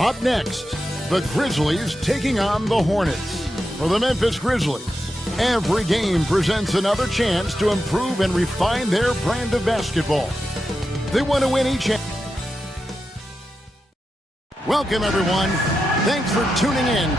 Up next, the Grizzlies taking on the Hornets. For the Memphis Grizzlies, every game presents another chance to improve and refine their brand of basketball. They want to win each. Welcome, everyone. Thanks for tuning in.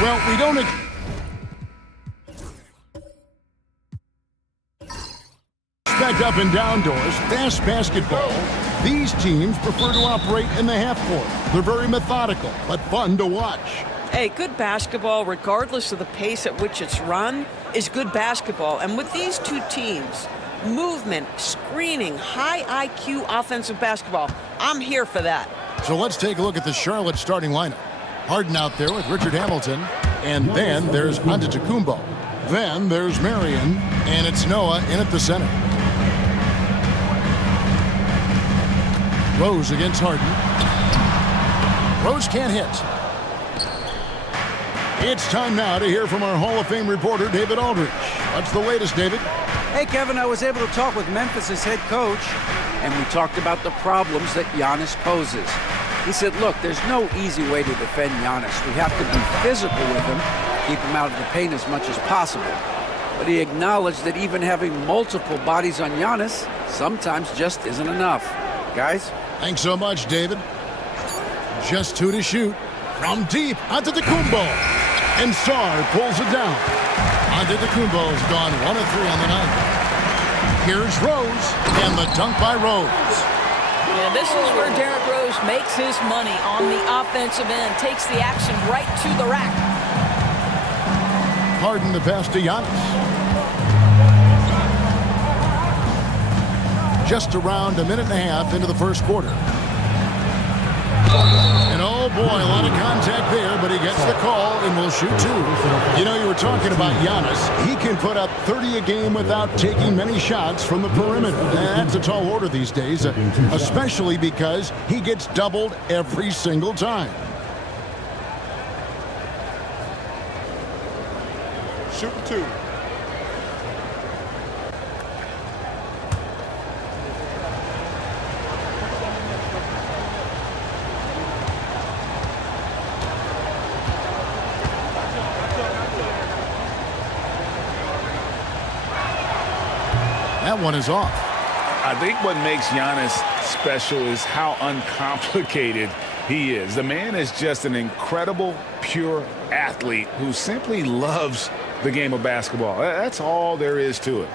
Well, we don't expect up and down doors, fast basketball. These teams prefer to operate in the half court. They're very methodical, but fun to watch. Hey, good basketball, regardless of the pace at which it's run, is good basketball. And with these two teams, movement, screening, high IQ offensive basketball, I'm here for that. So let's take a look at the Charlotte starting lineup. Harden out there with Richard Hamilton, and then there's Antetokounmpo. Then there's Marion, and it's Noah in at the center. Rose against Harden. Rose can't hit. It's time now to hear from our Hall of Fame reporter, David Aldridge. What's the latest, David? Hey, Kevin, I was able to talk with Memphis's head coach, and we talked about the problems that Giannis poses. He said, look, there's no easy way to defend Giannis. We have to be physical with him, keep him out of the paint as much as possible. But he acknowledged that even having multiple bodies on Giannis sometimes just isn't enough. Guys? Thanks so much, David. Just two to shoot. From deep, Antetokounmpo. And Sarr pulls it down. Antetokounmpo has gone 1 of 3 on the night. Here's Rose, and the dunk by Rose. Yeah, this is where Derrick Rose makes his money on the offensive end, takes the action right to the rack. Harden the pass to Giannis. Just around a minute and a half into the first quarter. And oh boy, a lot of contact there, but he gets the call and will shoot 2. You know, you were talking about Giannis. He can put up 30 a game without taking many shots from the perimeter. That's a tall order these days, especially because he gets doubled every single time. Shooting 2. That one is off. I think what makes Giannis special is how uncomplicated he is. The man is just an incredible, pure athlete who simply loves the game of basketball. That's all there is to it.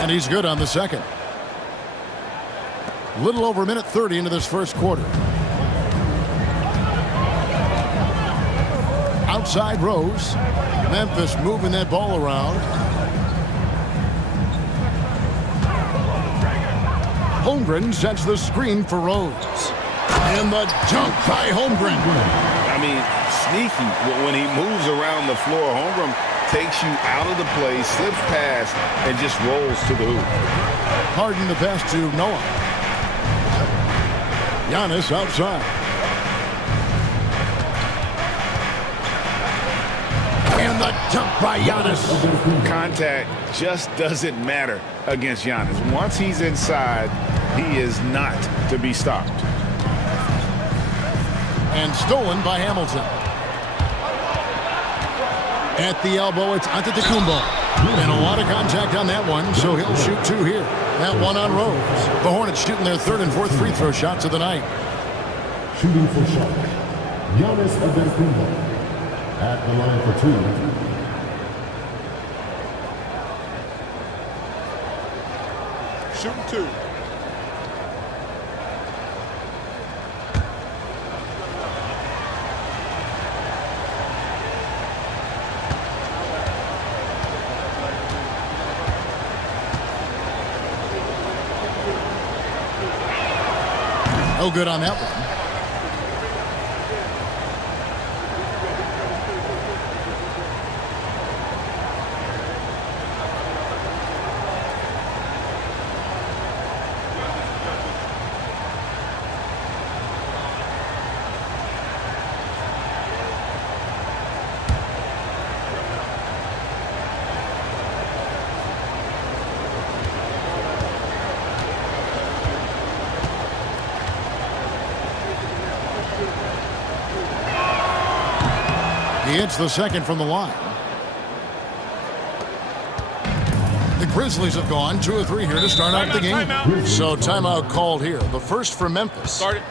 And he's good on the second. A little over a minute 30 into this first quarter. Outside Rose. Memphis moving that ball around. Holmgren sets the screen for Rose. And the dunk by Holmgren. I mean, sneaky. When he moves around the floor, Holmgren takes you out of the play, slips past, and just rolls to the hoop. Harden the pass to Noah. Giannis outside. And the dunk by Giannis. Contact just doesn't matter against Giannis. Once he's inside, he is not to be stopped. And stolen by Hamilton. At the elbow, it's Antetokounmpo. And a lot of contact on that one, so he'll shoot 2 here. That one on Rose. The Hornets shooting their 3rd and 4th free throw shots of the night. Shooting for Charlotte. Giannis Antetokounmpo at the line for two. Shooting two. No good on that one. He hits the second from the line. The Grizzlies have gone 2 of 3 here to start out the game. So timeout called here. The first for Memphis. Start it.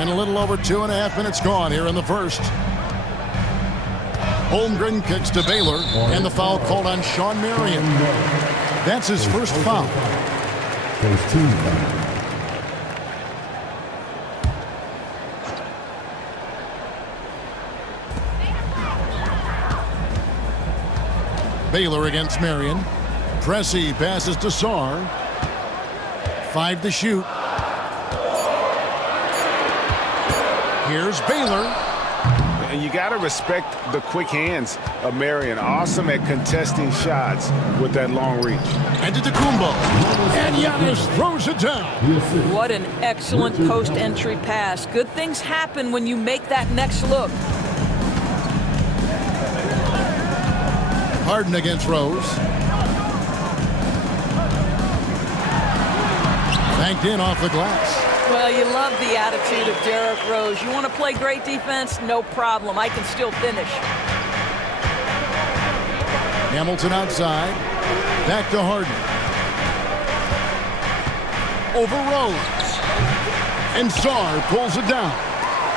And a little over 2.5 minutes gone here in the first. Holmgren kicks to Baylor, and the foul called on Shawn Marion. That's his first foul. First team foul. Baylor against Marion. Pressey passes to Sarr. 5 to shoot. Here's Baylor. And you got to respect the quick hands of Marion. Awesome at contesting shots with that long reach. And to Antetokounmpo. And Giannis throws it down. What an excellent post-entry pass. Good things happen when you make that next look. Harden against Rose. Banked in off the glass. Well, you love the attitude of Derrick Rose. You want to play great defense? No problem. I can still finish. Hamilton outside. Back to Harden. Over Rose. And Sarr pulls it down.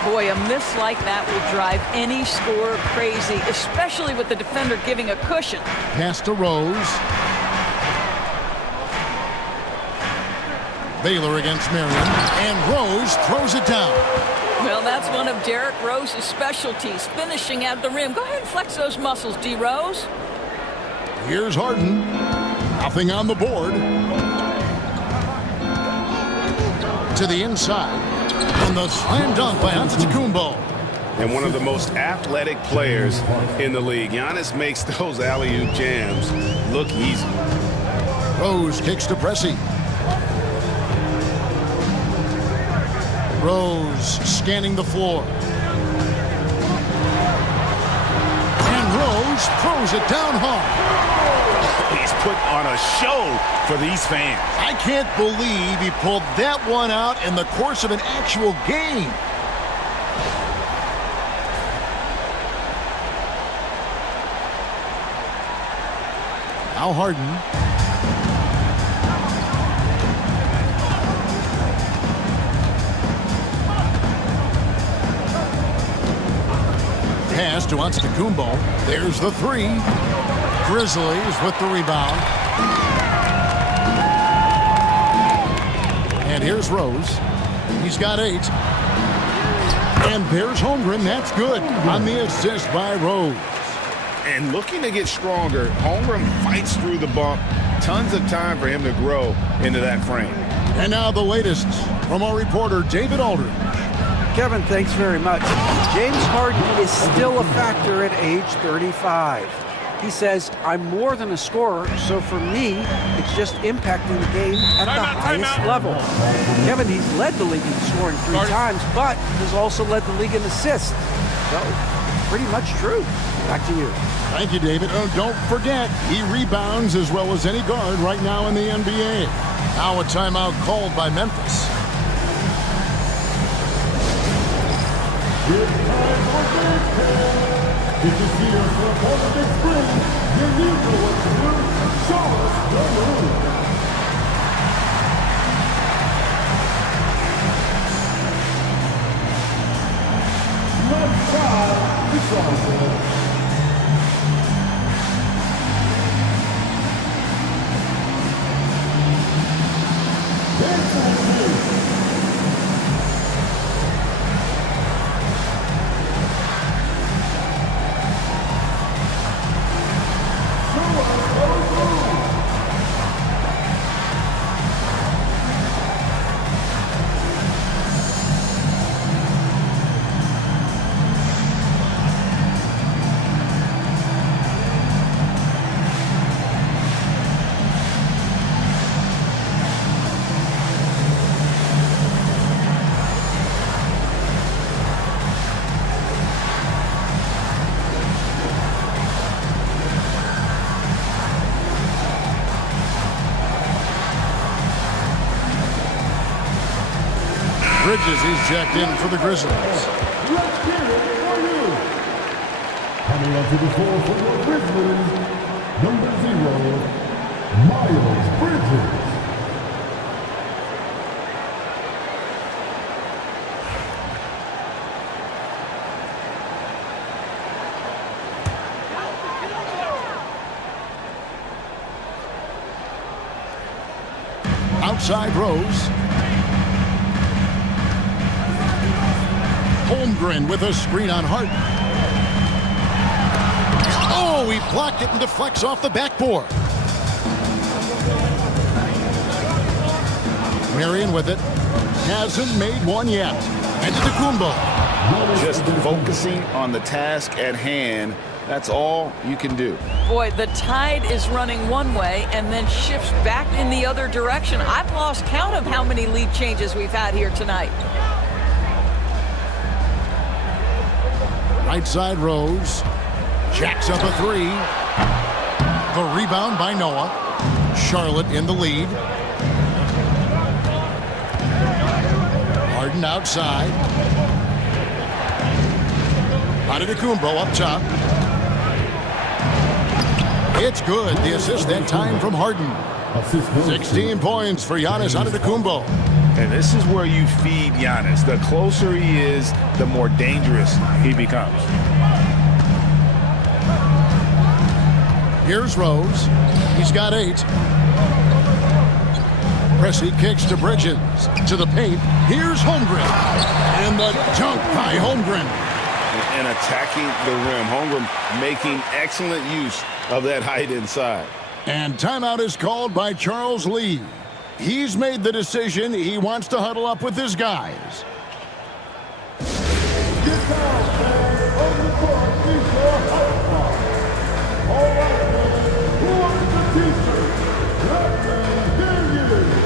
Boy, a miss like that will drive any scorer crazy, especially with the defender giving a cushion. Pass to Rose. Baylor against Marion. And Rose throws it down. Well, that's one of Derrick Rose's specialties, finishing at the rim. Go ahead and flex those muscles, D. Rose. Here's Harden. Nothing on the board. To the inside. And the slam dunk by Antetokounmpo. and one of the most athletic players in the league. Giannis makes those alley-oop jams look easy. Rose kicks to Pressey. Rose scanning the floor. And Rose throws it down hard. He's put on a show for these fans. I can't believe he pulled that one out in the course of an actual game. Now Harden. Pass to Antetokounmpo. There's the three. Grizzlies with the rebound. And here's Rose. He's got 8. And there's Holmgren. That's good on the assist by Rose. And looking to get stronger, Holmgren fights through the bump. Tons of time for him to grow into that frame. And now the latest from our reporter, David Aldridge. Kevin, thanks very much. James Harden is still a factor at age 35. He says, I'm more than a scorer, so for me, it's just impacting the game at the highest level. Kevin, he's led the league in scoring 3 times, but has also led the league in assists. So, pretty much true. Back to you. Thank you, David. Oh, don't forget, he rebounds as well as any guard right now in the NBA. Now a timeout called by Memphis. If you're here for a positive spring, then you know what to do. Show us the move. Left side, it's awesome. Bridges is checked in for the Grizzlies. Let's get it for you. Coming onto the floor for the Grizzlies, number 0, Miles Bridges. Outside Rose. Holmgren with a screen on Harden. Oh, he blocked it and deflects off the backboard. Marion with it. Hasn't made one yet. Antetokounmpo. Just focusing on the task at hand. That's all you can do. Boy, the tide is running one way and then shifts back in the other direction. I've lost count of how many lead changes we've had here tonight. Right side Rose. Jacks up a 3. The rebound by Noah. Charlotte in the lead. Harden outside. Antetokounmpo up top. It's good. The assist that time from Harden. 16 points for Giannis Antetokounmpo. And this is where you feed Giannis. The closer he is, the more dangerous he becomes. Here's Rose. He's got 8. Pressey kicks to Bridges. To the paint. Here's Holmgren. And the dunk by Holmgren. And attacking the rim. Holmgren making excellent use of that height inside. And timeout is called by Charles Lee. He's made the decision. He wants to huddle up with his guys. Get down, All right, man. Who wants the t-shirt? That man, here it is.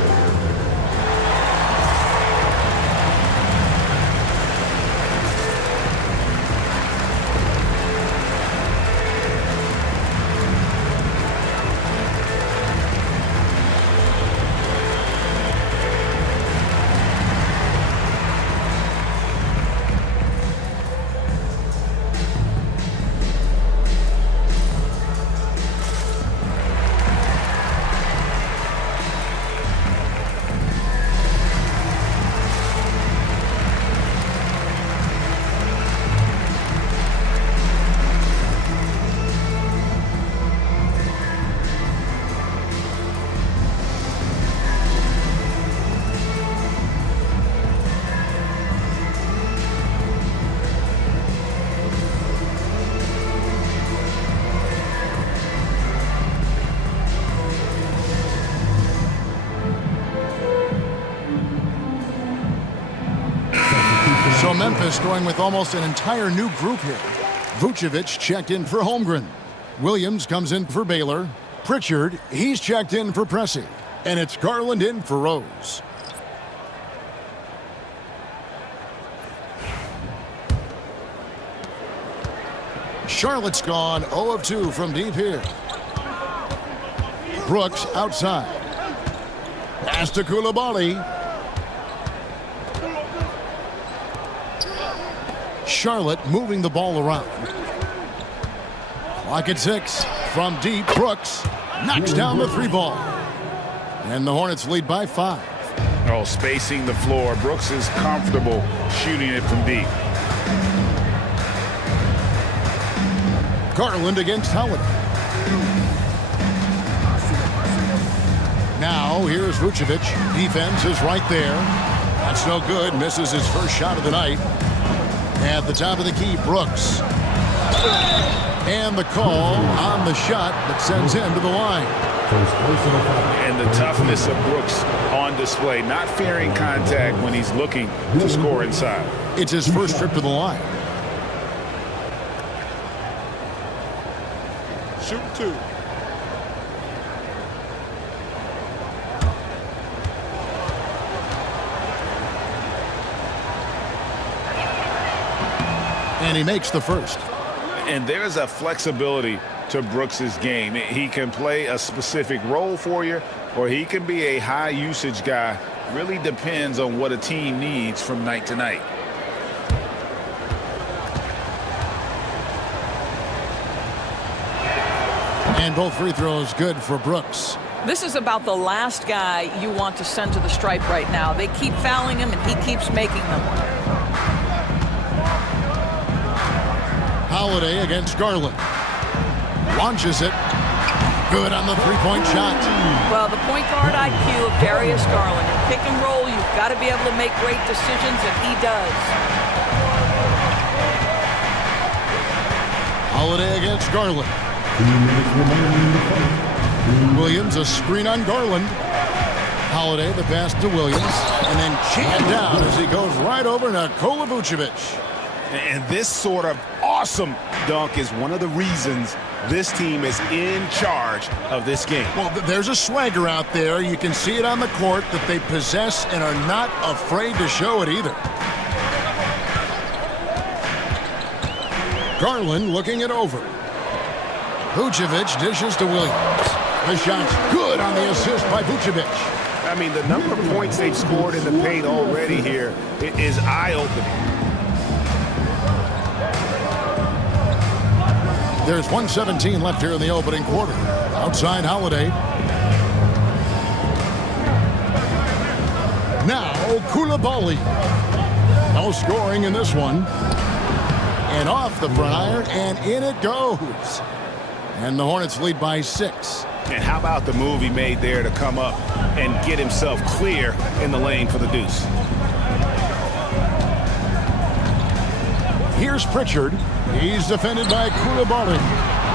So Memphis going with almost an entire new group here. Vucevic checked in for Holmgren. Williams comes in for Baylor. Pritchard, he's checked in for Pressey. And it's Garland in for Rose. Charlotte's gone 0 of 2 from deep here. Brooks outside. Pass to Coulibaly. Charlotte moving the ball around. Clock at 6. From deep, Brooks knocks down the 3 ball. And the Hornets lead by 5. Oh, spacing the floor. Brooks is comfortable shooting it from deep. Garland against Holiday. Now here's Vucevic. Defense is right there. That's no good. Misses his first shot of the night. At the top of the key, Brooks. And the call on the shot that sends him to the line. And the toughness of Brooks on display, not fearing contact when he's looking to score inside. It's his first trip to the line. Shoot 2. And he makes the first. And there's a flexibility to Brooks's game. He can play a specific role for you, or he can be a high usage guy. Really depends on what a team needs from night to night. And both free throws good for Brooks. This is about the last guy you want to send to the stripe right now. They keep fouling him, and he keeps making them. Holiday against Garland. Launches it. Good on the three-point shot. Well, the point guard IQ of Darius Garland. In pick and roll, you've got to be able to make great decisions, and he does. Holiday against Garland. Williams, a screen on Garland. Holiday, the pass to Williams. And then jammed down as he goes right over Nikola Vucevic. And this sort of awesome dunk is one of the reasons this team is in charge of this game. Well, there's a swagger out there. You can see it on the court that they possess and are not afraid to show it either. Garland looking it over. Vucevic dishes to Williams. The shot's good on the assist by Vucevic. I mean, the number of points they've scored in the paint already here is eye-opening. There's 1:17 left here in the opening quarter. Outside Holiday. Now Coulibaly. No scoring in this one. And off the front iron, and in it goes. And the Hornets lead by 6. And how about the move he made there to come up and get himself clear in the lane for the deuce? Here's Pritchard. He's defended by Coulibaly.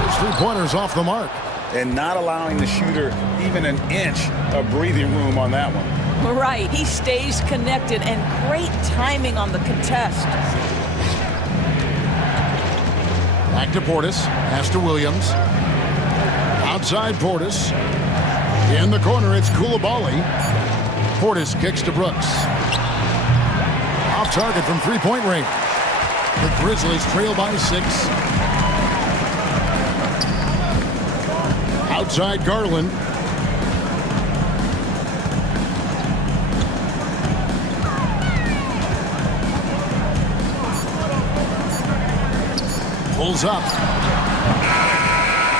His three-pointer's off the mark. And not allowing the shooter even an inch of breathing room on that one. Right. He stays connected, and great timing on the contest. Back to Portis. Pass to Williams. Outside Portis. In the corner, it's Koulibaly. Portis kicks to Brooks. Off target from three-point range. The Grizzlies trail by 6. Outside Garland. Pulls up.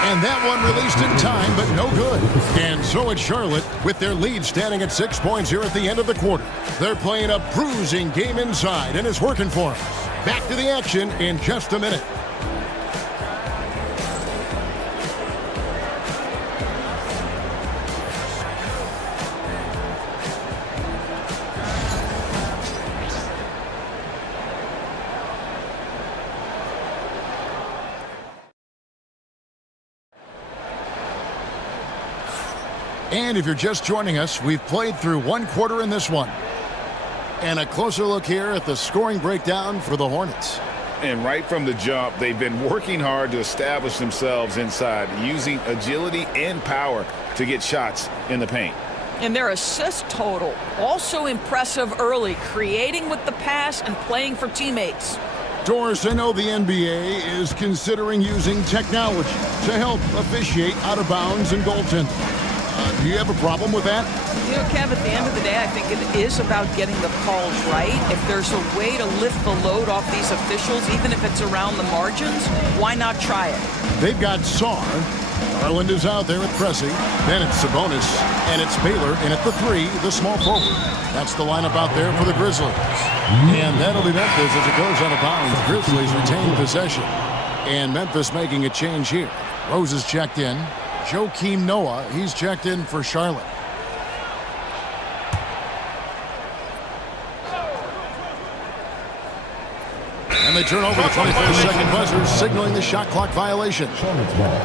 And that one released in time, but no good. And so it's Charlotte with their lead standing at 6 points here at the end of the quarter. They're playing a bruising game inside, and it's working for them. Back to the action in just a minute. And if you're just joining us, we've played through one quarter in this one. And a closer look here at the scoring breakdown for the Hornets. And right from the jump, they've been working hard to establish themselves inside, using agility and power to get shots in the paint. And their assist total, also impressive early, creating with the pass and playing for teammates. Doris, I know the NBA is considering using technology to help officiate out of bounds and goaltending. Do you have a problem with that? You know, Kev, at the end of the day, I think it is about getting the calls right. If there's a way to lift the load off these officials, even if it's around the margins, why not try it? They've got Sarr. Garland is out there with Pressey. Then it's Sabonis. And it's Baylor in at the 3, the small forward. That's the lineup out there for the Grizzlies. And that'll be Memphis as it goes out of bounds. Grizzlies retain possession. And Memphis making a change here. Rose is checked in. Joakim Noah, he's checked in for Charlotte. And they turn over the 24-second buzzer, signaling the shot clock violation. Charlotte's ball.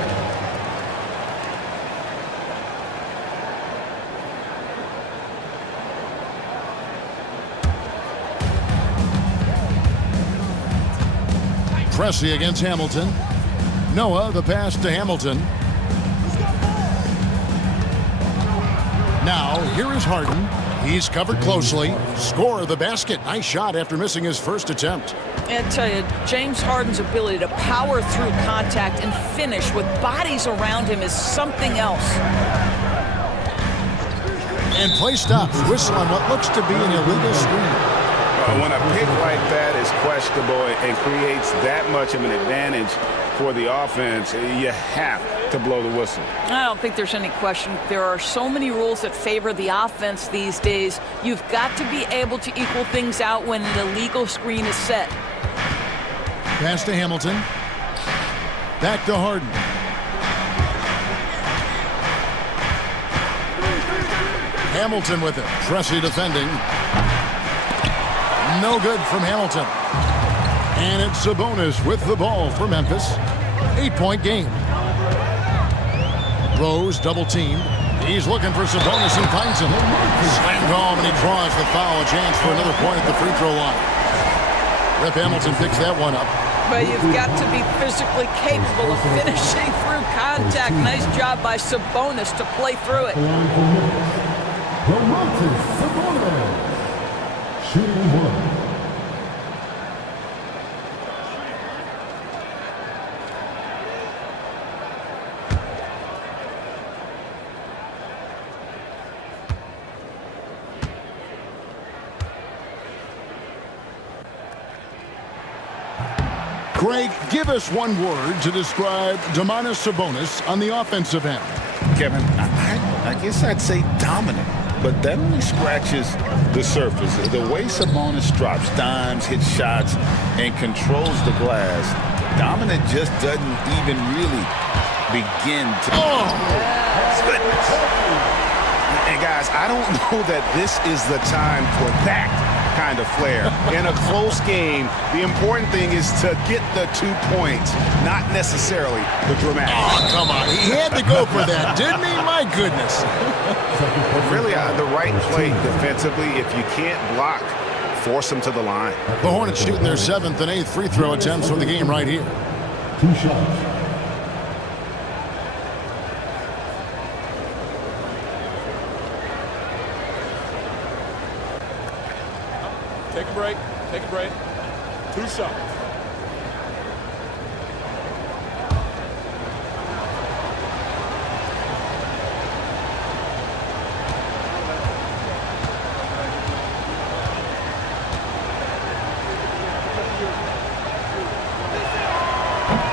Pressey against Hamilton. Noah, the pass to Hamilton. Now, here is Harden. He's covered closely. Score the basket. Nice shot after missing his first attempt. And I tell you, James Harden's ability to power through contact and finish with bodies around him is something else. And play stops. Whistle on what looks to be an illegal screen. When a pick like that is questionable and creates that much of an advantage for the offense, you have to blow the whistle. I don't think there's any question. There are so many rules that favor the offense these days. You've got to be able to equal things out when an illegal screen is set. Pass to Hamilton. Back to Harden. Hamilton with it. Pressey defending. No good from Hamilton. And it's Sabonis with the ball for Memphis. 8-point game. Rose double teamed. He's looking for Sabonis and finds him. Slammed home and he draws the foul. A chance for another point at the free throw line. Ref Hamilton picks that one up. But you've got to be physically capable of finishing through contact. Nice job by Sabonis to play through it. Sabonis. Shooting one. Greg, give us one word to describe Domantas Sabonis on the offensive end. Kevin, I guess I'd say dominant, but that only scratches the surface. The way Sabonis drops dimes, hits shots, and controls the glass, dominant just doesn't even really begin to... Goodness. And guys, I don't know that this is the time for that kind of flair. In a close game, the important thing is to get the 2 points, not necessarily the dramatic. Oh, come on. He had to go for that, didn't he? My goodness. Really, the right play defensively. If you can't block, force them to the line. The Hornets shooting their 7th and 8th free throw attempts for the game right here. 2 shots. Take a break. Take a break. 2 shots.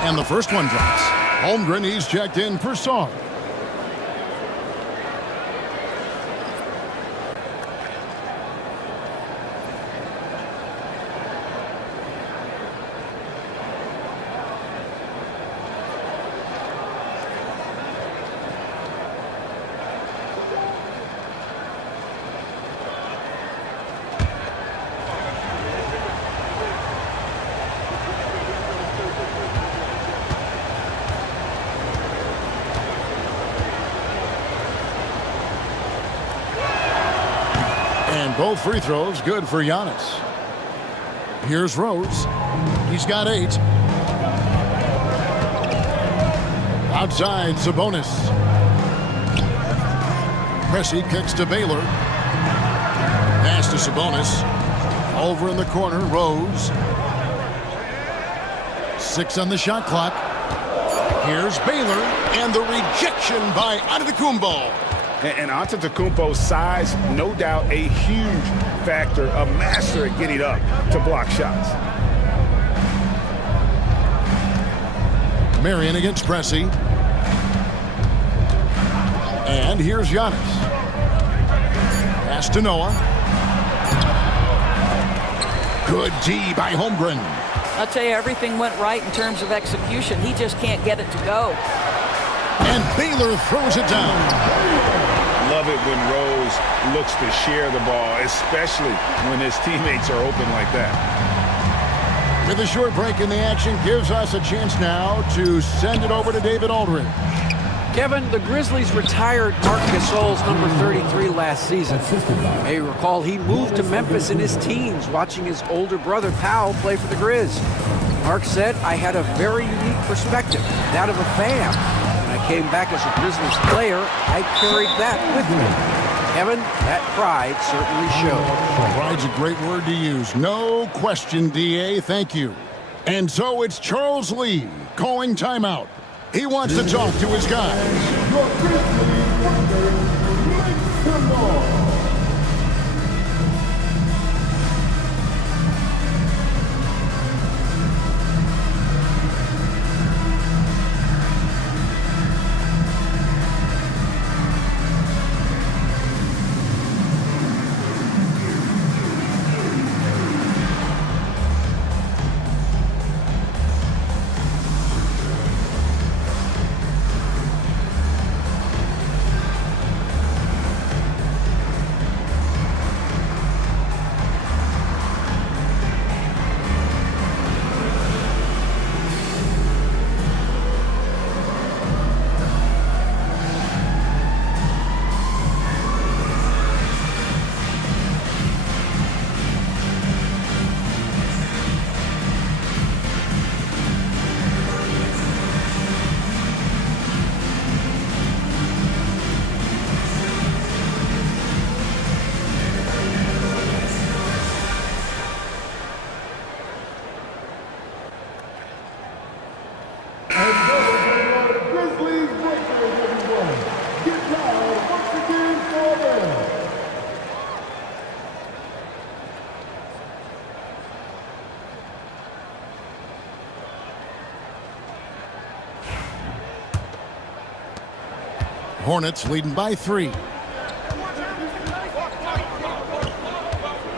And the first one drops. Holmgren, he's checked in for Song. And both free throws good for Giannis. Here's Rose. He's got 8. Outside, Sabonis. Pressey kicks to Baylor. Pass to Sabonis. Over in the corner, Rose. 6 on the shot clock. Here's Baylor, and the rejection by Antetokounmpo. And Antetokounmpo's size, no doubt a huge factor, a master at getting up to block shots. Marion against Pressey. And here's Giannis. Pass to Noah. Good D by Holmgren. I'll tell you, everything went right in terms of execution. He just can't get it to go. And Baylor throws it down. Love it when Rose looks to share the ball, especially when his teammates are open like that. With a short break in the action, gives us a chance now to send it over to David Aldridge. Kevin, the Grizzlies retired Marc Gasol's number 33 last season. You may recall he moved to Memphis in his teens, watching his older brother Powell play for the Grizz. Marc said, "I had a very unique perspective, that of a fan. When I came back as a Grizzlies player, I carried that with me." Kevin, that pride certainly showed. Pride's a great word to use. No question, DA. Thank you. And so it's Charles Lee calling timeout. He wants to talk to his guys. Your Grizzlies wonder, make some noise. Hornets leading by 3.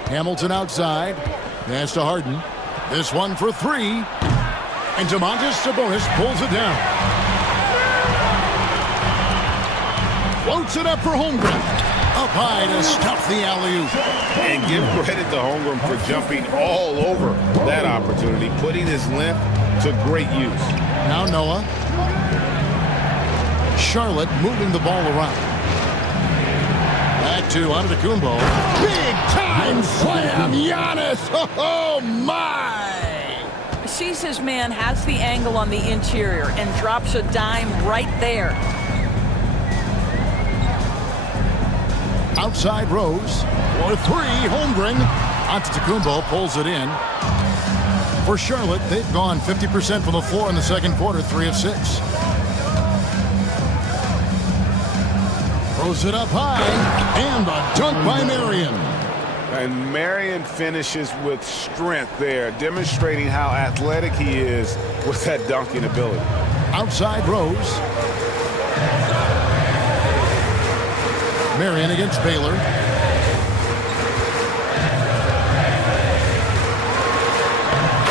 Hamilton outside. Pass to Harden. This one for 3. And Domantas Sabonis pulls it down. Floats it up for Holmgren. Up high to stuff the alley-oop. And give credit to Holmgren for jumping all over that opportunity, putting his length to great use. Now Noah. Charlotte moving the ball around. Back to Antetokounmpo. Big time slam, Giannis. Oh my! sees his man, has the angle on the interior, and drops a dime right there. Outside Rose for three. Holmgren. Antetokounmpo pulls it in. For Charlotte, they've gone 50% from the floor in the second quarter, 3 of 6. Throws it up high, and a dunk by Marion. And Marion finishes with strength there, demonstrating how athletic he is with that dunking ability. Outside Rose. Marion against Baylor.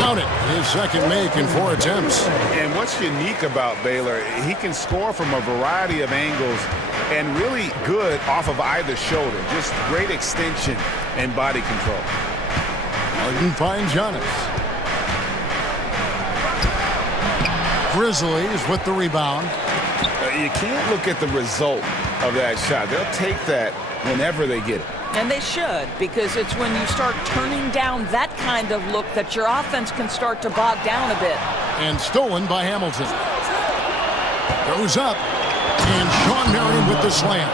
Count it. His second make in 4 attempts. And what's unique about Baylor, he can score from a variety of angles and really good off of either shoulder. Just great extension and body control. Harden finds Giannis. Grizzlies with the rebound. You can't look at the result of that shot. They'll take that whenever they get it. And they should, because it's when you start turning down that kind of look that your offense can start to bog down a bit. And stolen by Hamilton. Goes up. And Sean Marion with the slam.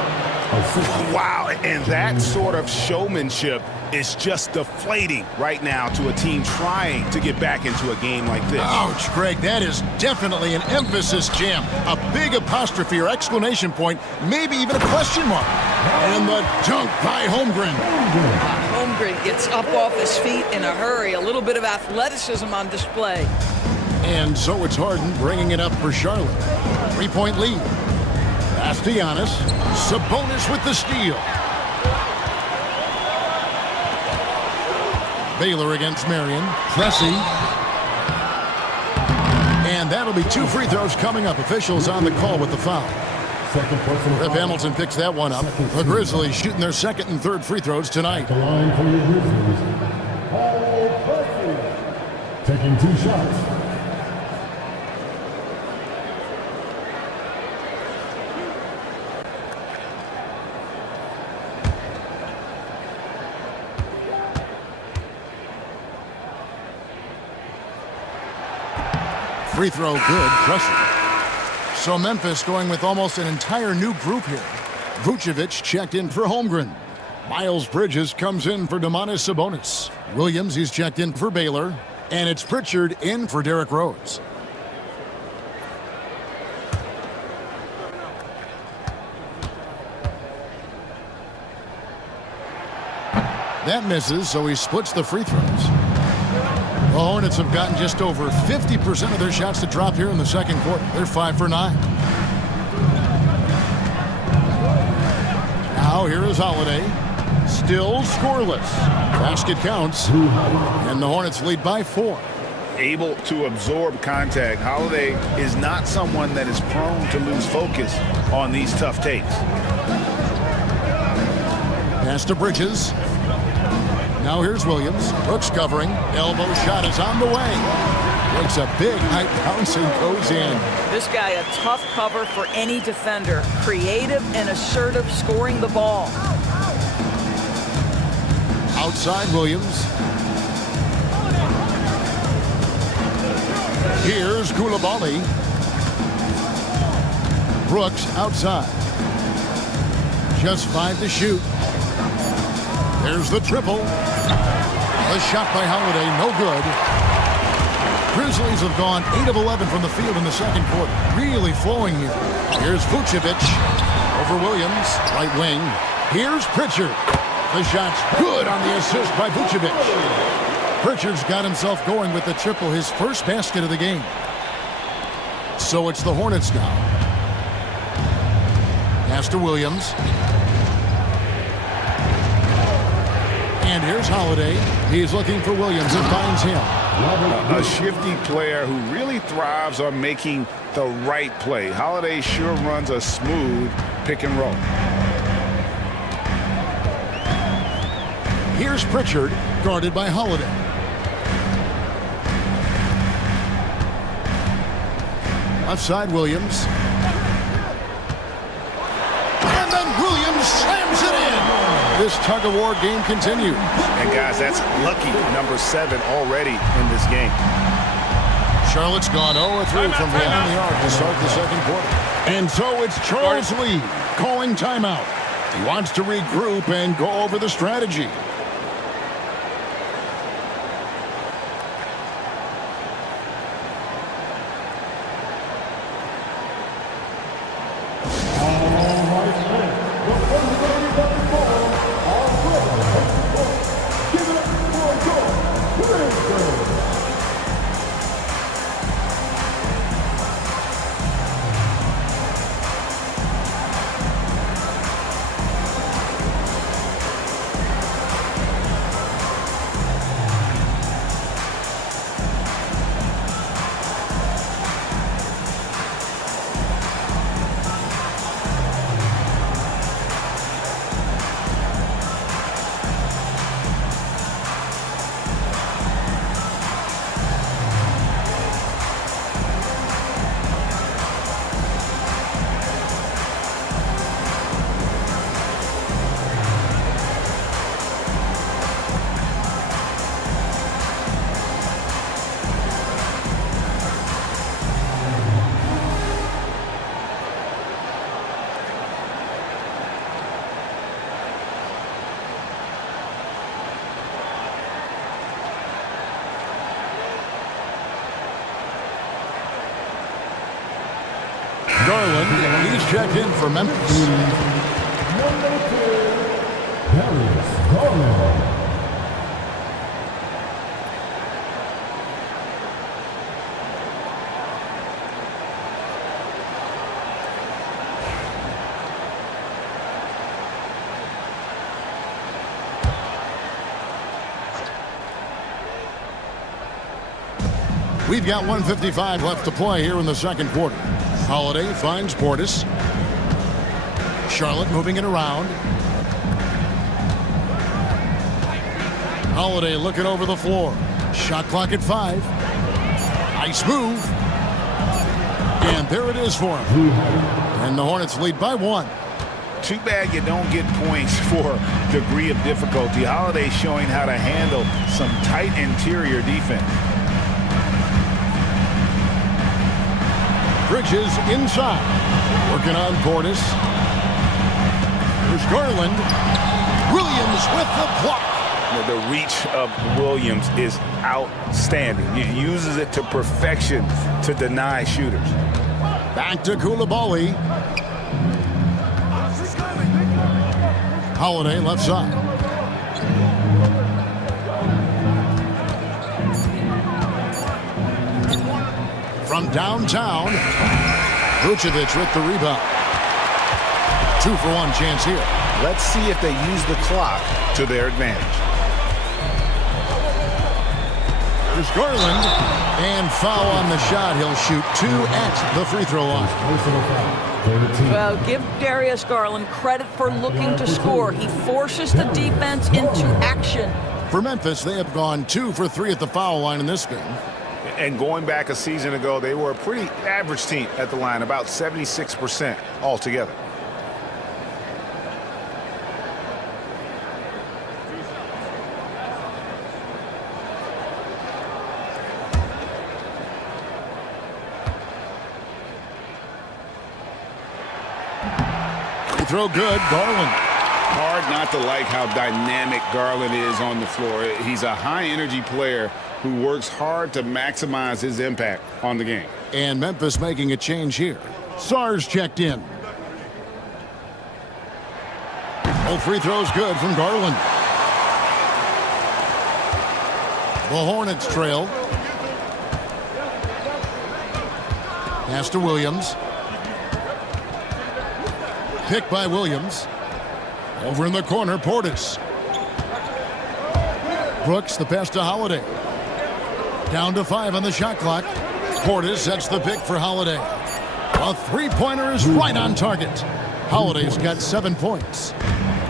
Wow, and that sort of showmanship is just deflating right now to a team trying to get back into a game like this. Ouch, Greg, that is definitely an emphasis jam. A big apostrophe or exclamation point, maybe even a question mark. And the dunk by Holmgren. Holmgren gets up off his feet in a hurry. A little bit of athleticism on display. And so it's Harden bringing it up for Charlotte. 3-point lead. Pass to Giannis. Sabonis with the steal. Baylor against Marion. Pressing. And that'll be 2 free throws coming up. Officials on the call with the foul. Ref Hamilton picks that one up. The Grizzlies shooting their second and third free throws tonight. The line for your Grizzlies. Paul Percy. Taking 2 shots. Free throw good. Pressure. So Memphis going with almost an entire new group here. Vucevic checked in for Holmgren. Miles Bridges comes in for Domantas Sabonis. Williams, he's checked in for Baylor. And it's Pritchard in for Derrick Rose. That misses, so he splits the free throws. The Hornets have gotten just over 50% of their shots to drop here in the second quarter. They're 5 for 9. Now here is Holiday. Still scoreless. Basket counts. And the Hornets lead by 4. Able to absorb contact. Holiday is not someone that is prone to lose focus on these tough takes. Pass to Bridges. Now here's Williams. Brooks covering. Elbow shot is on the way. Makes a big height bounce and goes in. This guy a tough cover for any defender. Creative and assertive scoring the ball. Outside Williams. Here's Koulibaly. Brooks outside. Just 5 to shoot. There's the triple. The shot by Holiday, no good. Grizzlies have gone 8 of 11 from the field in the second quarter. Really flowing here. Here's Vucevic over Williams, right wing. Here's Pritchard. The shot's good on the assist by Vucevic. Pritchard's got himself going with the triple, his first basket of the game. So it's the Hornets now. Pass to Williams. And here's Holiday. He's looking for Williams and finds him. A shifty player who really thrives on making the right play. Holiday sure runs a smooth pick and roll. Here's Pritchard, guarded by Holiday. Outside Williams. And then Williams slams it in. This tug-of-war game continues. And guys, that's lucky number 7 already in this game. Charlotte's gone 0-3 from behind the arc to start the second quarter. And so it's Charles Lee calling timeout. He wants to regroup and go over the strategy. Garland, he's checked in for Memphis. Number 2, Darius Garland. We've got 1:55 left to play here in the second quarter. Holiday finds Portis. Charlotte moving it around. Holiday looking over the floor. Shot clock at 5. Nice move. And there it is for him. And the Hornets lead by 1. Too bad you don't get points for degree of difficulty. Holiday showing how to handle some tight interior defense. Bridges inside. Working on Portis. Here's Garland. Williams with the block. The reach of Williams is outstanding. He uses it to perfection to deny shooters. Back to Koulibaly. Holiday left side. From downtown, Vucevic with the rebound. 2-for-1 chance here. Let's see if they use the clock to their advantage. There's Garland. And foul on the shot. He'll shoot 2 at the free throw line. Well, give Darius Garland credit for looking to score. He forces the defense into action. For Memphis, they have gone 2 for 3 at the foul line in this game. And going back a season ago, they were a pretty average team at the line, about 76% altogether. Free throw good, Garland. Hard not to like how dynamic Garland is on the floor. He's a high-energy player who works hard to maximize his impact on the game. And Memphis making a change here. Sarge checked in. All free throws good from Garland. The Hornets trail. Pass to Williams. Picked by Williams. Over in the corner, Portis. Brooks, the pass to Holiday. Down to 5 on the shot clock. Portis sets the pick for Holiday. A three-pointer is right on target. Holiday's got 7 points.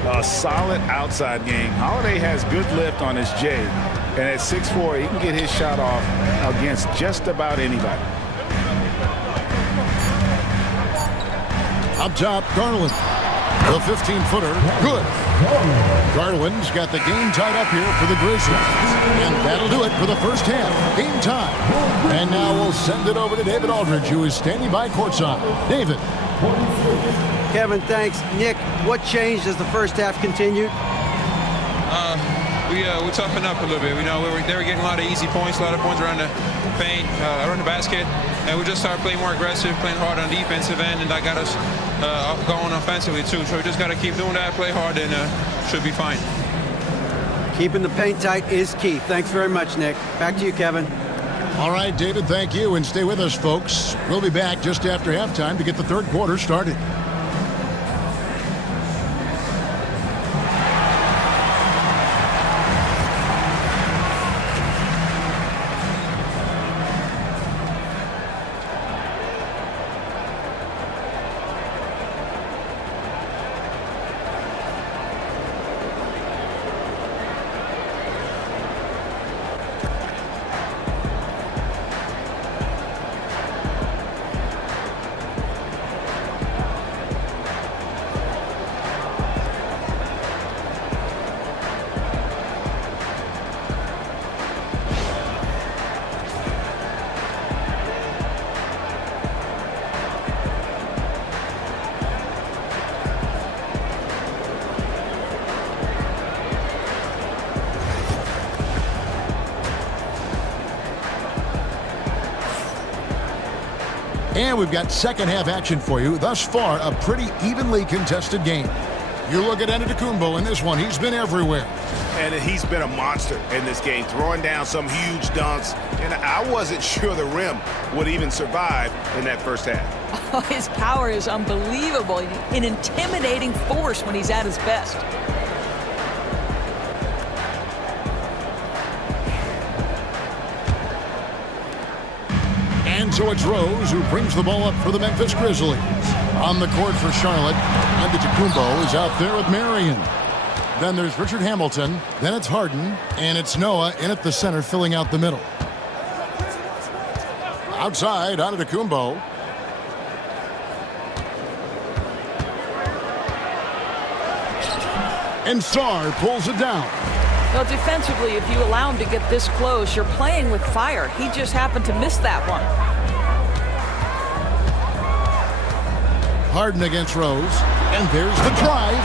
A solid outside game. Holiday has good lift on his J. And at 6'4", he can get his shot off against just about anybody. Up top, Garland. The 15-footer, good. Garland's got the game tied up here for the Grizzlies. And that'll do it for the first half. Game time. And now we'll send it over to David Aldridge, who is standing by courtside. David. Kevin, thanks. Nick, what changed as the first half continued? We toughened up a little bit. They were getting a lot of easy points, a lot of points around the paint, around the basket, and we just started playing more aggressive, playing hard on the defensive end, and that got us going offensively too. So we just got to keep doing that, play hard, and should be fine. Keeping the paint tight is key. Thanks very much, Nick. Back to you, Kevin. All right, David, thank you, and stay with us, folks. We'll be back just after halftime to get the third quarter started. And we've got second half action for you. Thus far, a pretty evenly contested game. You look at Antetokounmpo in this one. He's been everywhere. And he's been a monster in this game, throwing down some huge dunks. And I wasn't sure the rim would even survive in that first half. Oh, his power is unbelievable. An intimidating force when he's at his best. And so it's Rose who brings the ball up for the Memphis Grizzlies. On the court for Charlotte, Antetokounmpo is out there with Marion. Then there's Richard Hamilton, then it's Harden, and it's Noah in at the center filling out the middle. Outside, Antetokounmpo. And Sarr pulls it down. Well, defensively, if you allow him to get this close, you're playing with fire. He just happened to miss that one. Harden against Rose. And there's the drive.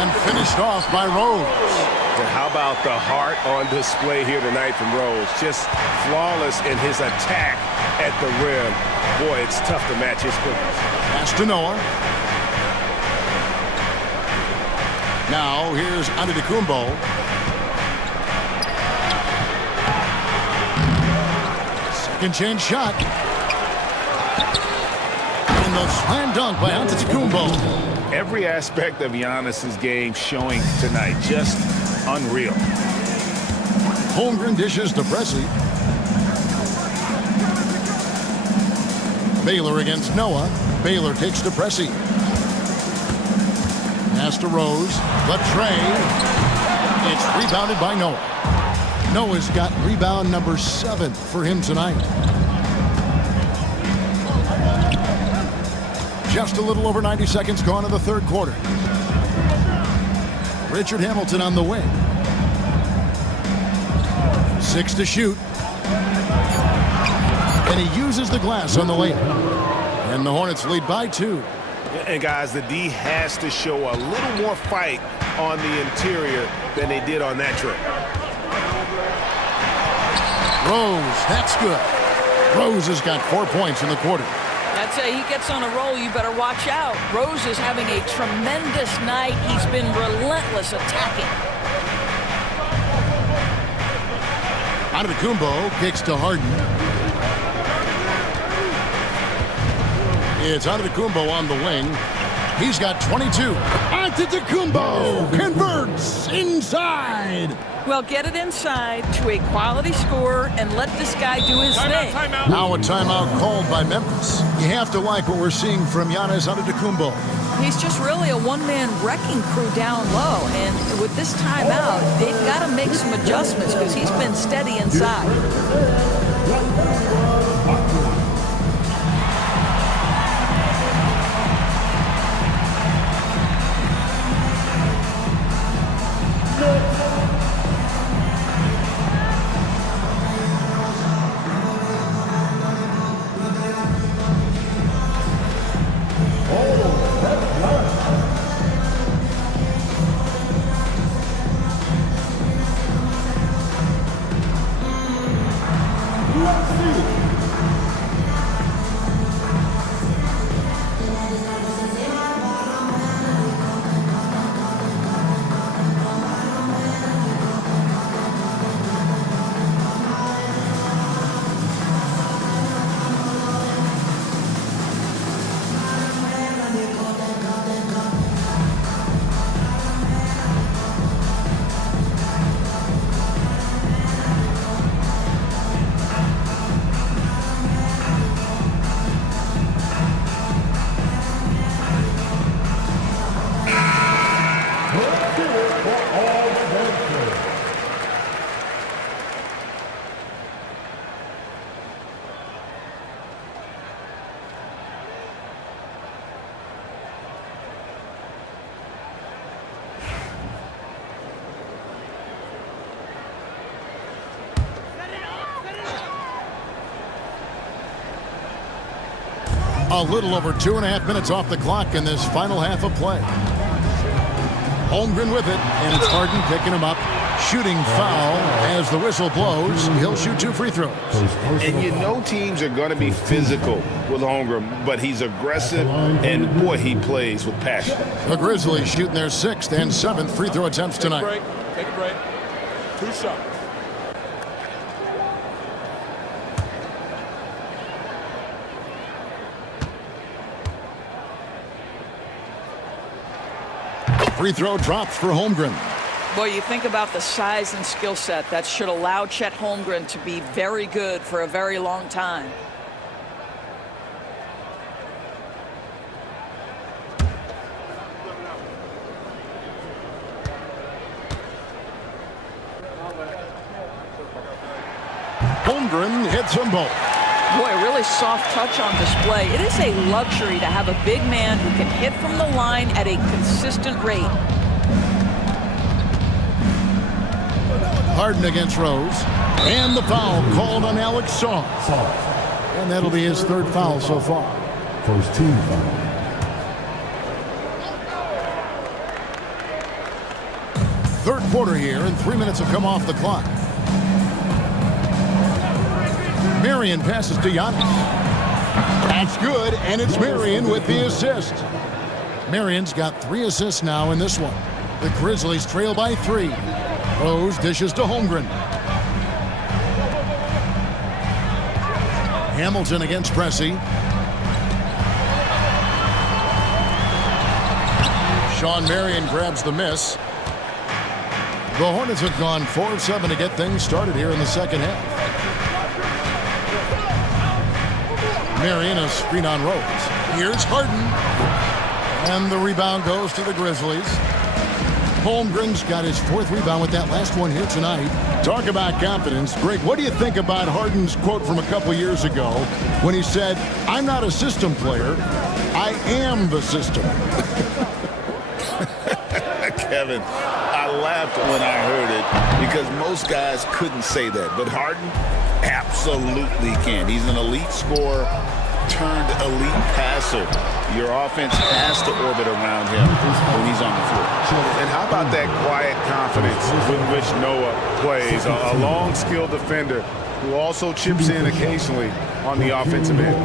And finished off by Rose. And how about the heart on display here tonight from Rose? Just flawless in his attack at the rim. Boy, it's tough to match his quickness. Pass to Noah. Now here's Antetokounmpo. Second chance shot. And the slam dunk by Antetokounmpo. Every aspect of Giannis's game showing tonight. Just unreal. Holmgren dishes to Pressey. Baylor against Noah. Baylor takes to Pressey. Pass to Rose. The tray. It's rebounded by Noah. Noah's got rebound number 7 for him tonight. Just a little over 90 seconds gone in the third quarter. Richard Hamilton on the wing. 6 to shoot. And he uses the glass on the layup. And the Hornets lead by 2. And guys, the D has to show a little more fight on the interior than they did on that trip. Rose, that's good. Rose has got 4 points in the quarter. I'd say he gets on a roll, you better watch out. Rose is having a tremendous night. He's been relentless attacking. Antetokounmpo kicks to Harden. It's Antetokounmpo on the wing. He's got 22. Antetokounmpo converts inside. Well, get it inside to a quality scorer and let this guy do his thing. Timeout. Now a timeout called by Memphis. You have to like what we're seeing from Giannis Antetokounmpo. He's just really a one-man wrecking crew down low. And with this timeout, they've got to make some adjustments because he's been steady inside. A little over 2.5 minutes off the clock in this final half of play. Holmgren with it, and it's Harden picking him up. Shooting foul as the whistle blows. He'll shoot 2 free throws. And you know teams are going to be physical with Holmgren, but he's aggressive, and boy, he plays with passion. The Grizzlies shooting their 6th and 7th free throw attempts tonight. Take a break. 2 shots. Free throw drops for Holmgren. Boy, you think about the size and skill set that should allow Chet Holmgren to be very good for a very long time. Holmgren hits them both. Boy, a really soft touch on display. It is a luxury to have a big man who can hit from the line at a consistent rate. Harden against Rose. And the foul called on Alex Song. And that'll be his 3rd foul so far. First team foul. Third quarter here, and 3 minutes have come off the clock. Marion passes to Giannis. That's good, and it's Marion with the assist. Marion's got 3 assists now in this one. The Grizzlies trail by 3. Rose dishes to Holmgren. Hamilton against Pressey. Sean Marion grabs the miss. The Hornets have gone 4 of 7 to get things started here in the second half. Marion a screen on Rose. Here's Harden. And the rebound goes to the Grizzlies. Holmgren's got his 4th rebound with that last one here tonight. Talk about confidence. Greg, what do you think about Harden's quote from a couple years ago when he said, "I'm not a system player, I am the system"? Kevin, I laughed when I heard it because most guys couldn't say that, but Harden absolutely can. He's an elite scorer turned elite passer. Your offense has to orbit around him when he's on the floor. And how about that quiet confidence with which Noah plays? A long, skilled defender who also chips in occasionally on the offensive end.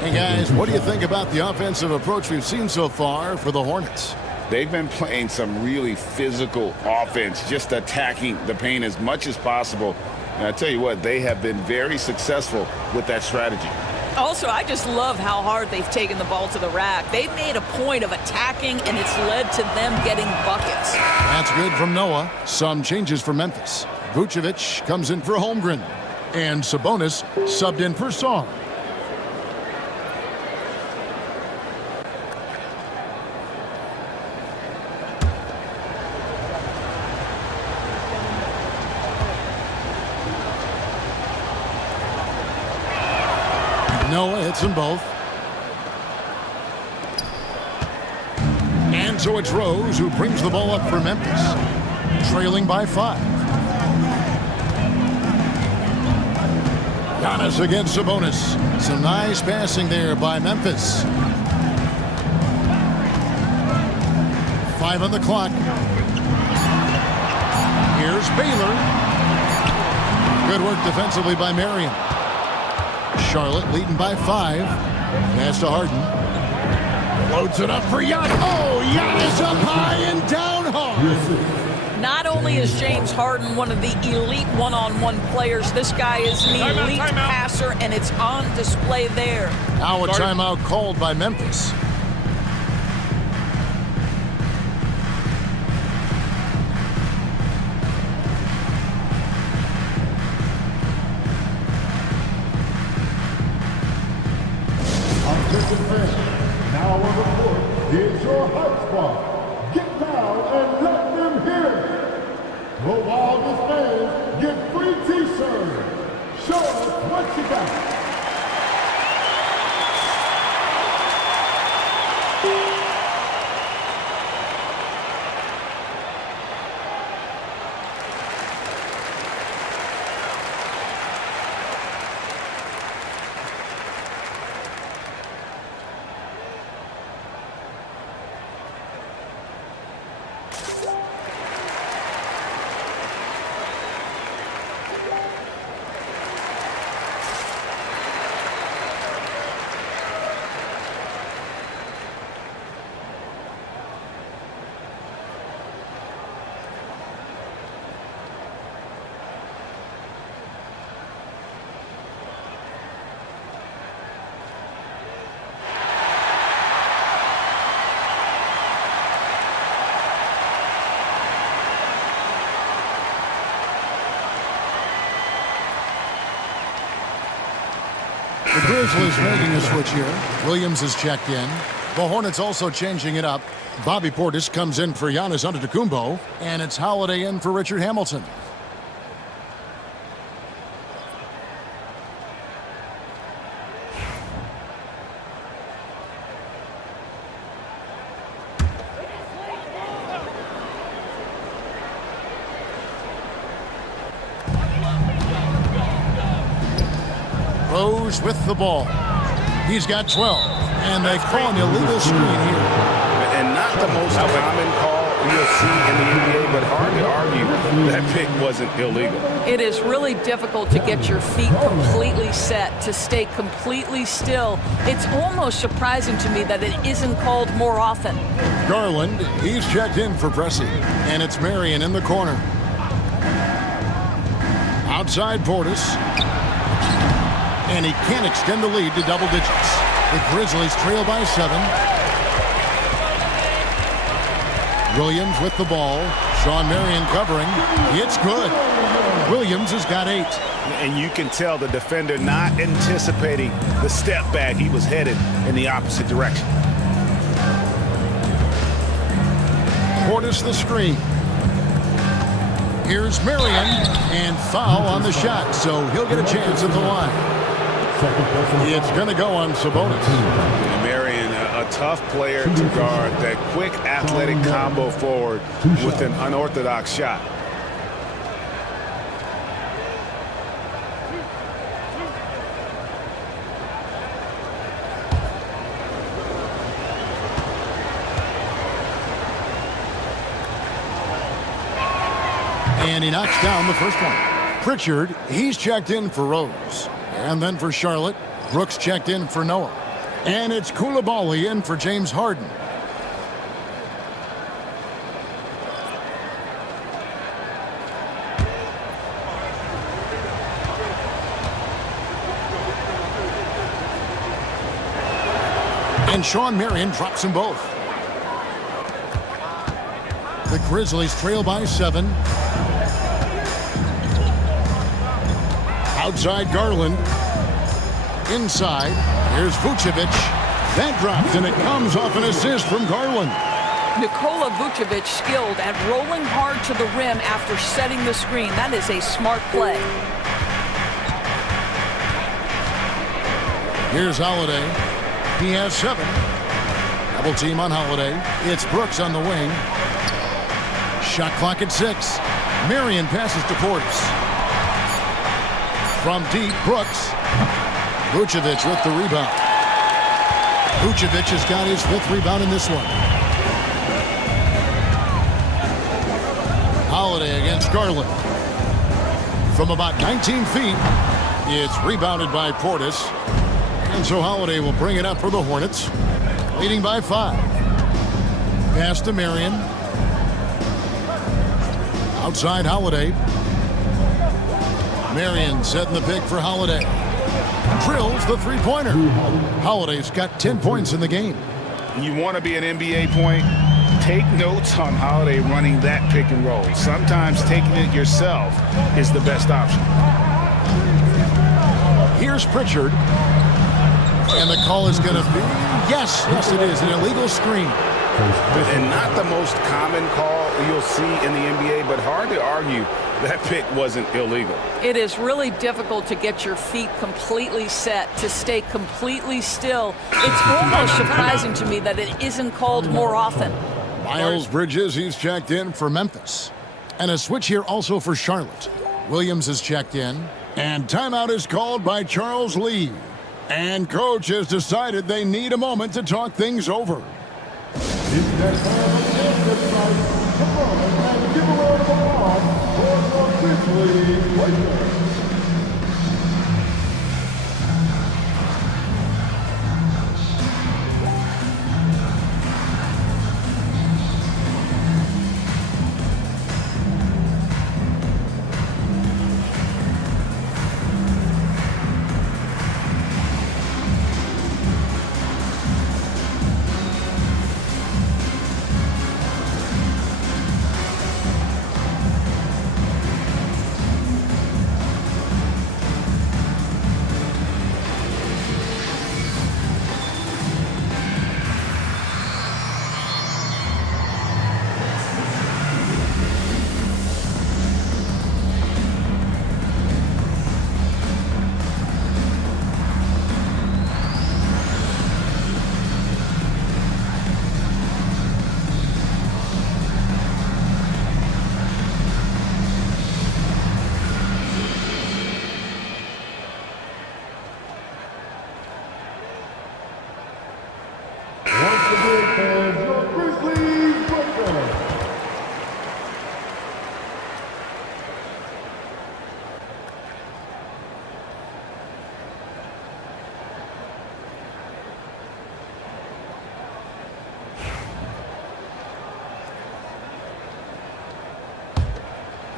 Hey, guys, what do you think about the offensive approach we've seen so far for the Hornets? They've been playing some really physical offense, just attacking the paint as much as possible. And I tell you what, they have been very successful with that strategy. Also, I just love how hard they've taken the ball to the rack. They've made a point of attacking, and it's led to them getting buckets. That's good from Noah. Some changes for Memphis. Vucevic comes in for Holmgren. And Sabonis subbed in for Song. Noah hits them both. And so it's Rose who brings the ball up for Memphis, trailing by 5. Giannis against Sabonis. Some nice passing there by Memphis. 5 on the clock. Here's Baylor. Good work defensively by Marion. Charlotte leading by 5. Pass to Harden. Loads it up for Giannis. Oh, Giannis up high and down hard. Not only is James Harden one of the elite one-on-one players, this guy is an elite passer, and it's on display there. Now a timeout called by Memphis. Now on the court, here's your hype squad. Get down and let them hear it. The wildest fans get free t-shirts. Show us what you got. The Grizzlies making a switch here. Williams is checked in. The Hornets also changing it up. Bobby Portis comes in for Giannis Antetokounmpo, and it's Holiday in for Richard Hamilton. Rose with the ball. He's got 12, and they call an illegal screen here. And not the most common call you'll see in the NBA, but hard to argue that pick wasn't illegal. It is really difficult to get your feet completely set, to stay completely still. It's almost surprising to me that it isn't called more often. Garland, he's checked in for Pressey, and it's Marion in the corner. Outside Portis. And he can't extend the lead to double digits. The Grizzlies trail by 7. Williams with the ball. Sean Marion covering. It's good. Williams has got 8. And you can tell the defender not anticipating the step back. He was headed in the opposite direction. Portis the screen. Here's Marion, and foul on the shot, so he'll get a chance at the line. It's going to go on Sabonis. Marion, a tough player to guard. That quick athletic combo forward with an unorthodox shot. And he knocks down the first one. Pritchard, he's checked in for Rose. And then for Charlotte, Brooks checked in for Noah. And it's Koulibaly in for James Harden. And Sean Marion drops them both. The Grizzlies trail by 7. Outside Garland. Inside. Here's Vucevic. That drops, and it comes off an assist from Garland. Nikola Vucevic skilled at rolling hard to the rim after setting the screen. That is a smart play. Here's Holiday. He has 7. Double team on Holiday. It's Brooks on the wing. Shot clock at 6. Marion passes to Portis. From deep, Brooks. Vucevic with the rebound. Vucevic has got his 5th rebound in this one. Holiday against Garland. From about 19 feet, it's rebounded by Portis. And so Holiday will bring it up for the Hornets, leading by 5. Pass to Marion. Outside Holiday. Marion setting the pick for Holiday. Drills the three-pointer. Holiday's got 10 points in the game. You want to be an NBA point? Take notes on Holiday running that pick and roll. Sometimes taking it yourself is the best option. Here's Pritchard. And the call is going to be, yes, it is, an illegal screen. And not the most common call you'll see in the NBA, but hard to argue that pick wasn't illegal. It is really difficult to get your feet completely set, to stay completely still. It's almost surprising to me that it isn't called more often. Miles Bridges, he's checked in for Memphis. And a switch here also for Charlotte. Williams is checked in. And timeout is called by Charles Lee. And coach has decided they need a moment to talk things over. It's that time again this night. Come on and give a round of applause for the Grizzlies Lakers.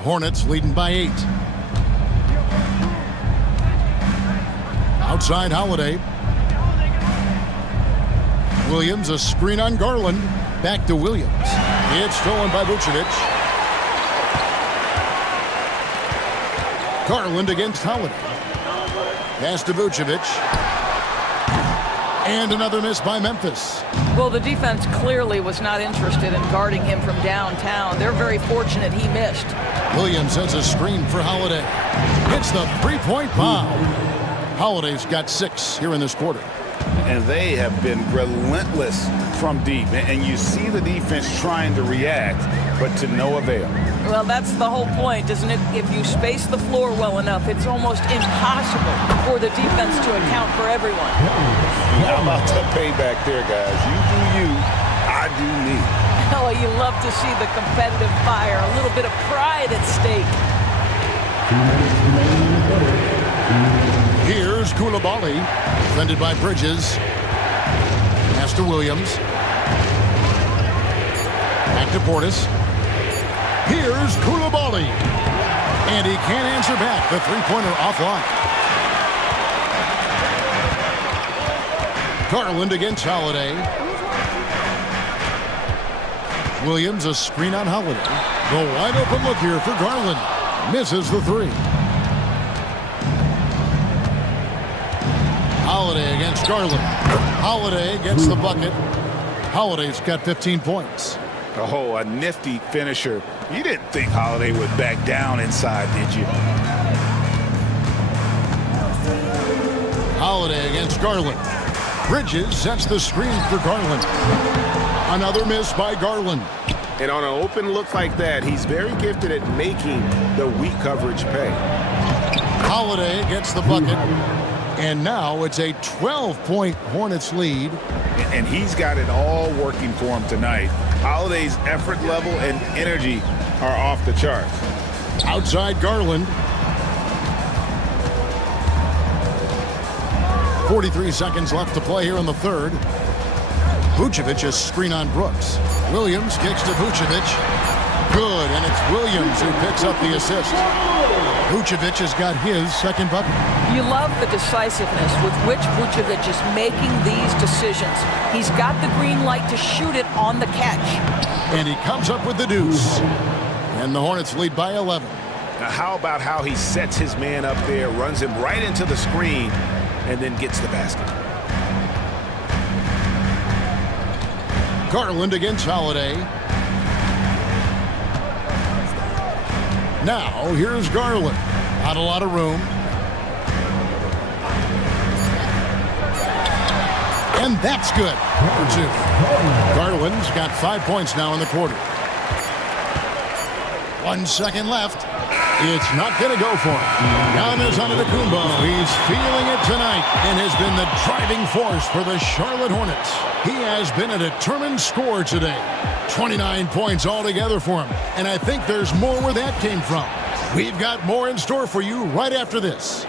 Hornets leading by 8. Outside Holiday. Williams, a screen on Garland. Back to Williams. It's stolen by Vucevic. Garland against Holiday. Pass to Vucevic. And another miss by Memphis. Well, the defense clearly was not interested in guarding him from downtown. They're very fortunate he missed. Williams has a screen for Holiday. Hits the three-point bomb. Holiday's got 6 here in this quarter. And they have been relentless from deep. And you see the defense trying to react, but to no avail. Well, that's the whole point, isn't it? If you space the floor well enough, it's almost impossible for the defense to account for everyone. How about the payback there, guys? You do you, I do me. Oh, you love to see the competitive fire, a little bit of pride at stake. Here's Koulibaly, defended by Bridges. Pass to Williams. Back to Portis. Here's Koulibaly. And he can't answer back. The three-pointer offline. Garland against Holiday. Williams, a screen on Holiday. The wide open look here for Garland. Misses the three. Holiday against Garland. Holiday gets the bucket. Holiday's got 15 points. Oh, a nifty finisher. You didn't think Holiday would back down inside, did you? Holiday against Garland. Bridges sets the screen for Garland. Another miss by Garland. And on an open look like that, he's very gifted at making the weak coverage pay. Holiday gets the bucket. And now it's a 12-point Hornets lead. And he's got it all working for him tonight. Holiday's effort level and energy are off the charts. Outside Garland. 43 seconds left to play here in the third. Vucevic is screen on Brooks. Williams kicks to Vucevic. Good, and it's Williams who picks up the assist. Vucevic has got his second bucket. You love the decisiveness with which Vucevic is making these decisions. He's got the green light to shoot it on the catch. And he comes up with the deuce. And the Hornets lead by 11. Now, how about how he sets his man up there, runs him right into the screen, and then gets the basket. Garland against Holiday. Now, here's Garland. Not a lot of room. And that's good. For 2. Garland's got 5 points now in the quarter. 1 second left. It's not going to go for him. Giannis Antetokounmpo. He's feeling it tonight and has been the driving force for the Charlotte Hornets. He has been a determined scorer today. 29 points altogether for him. And I think there's more where that came from. We've got more in store for you right after this.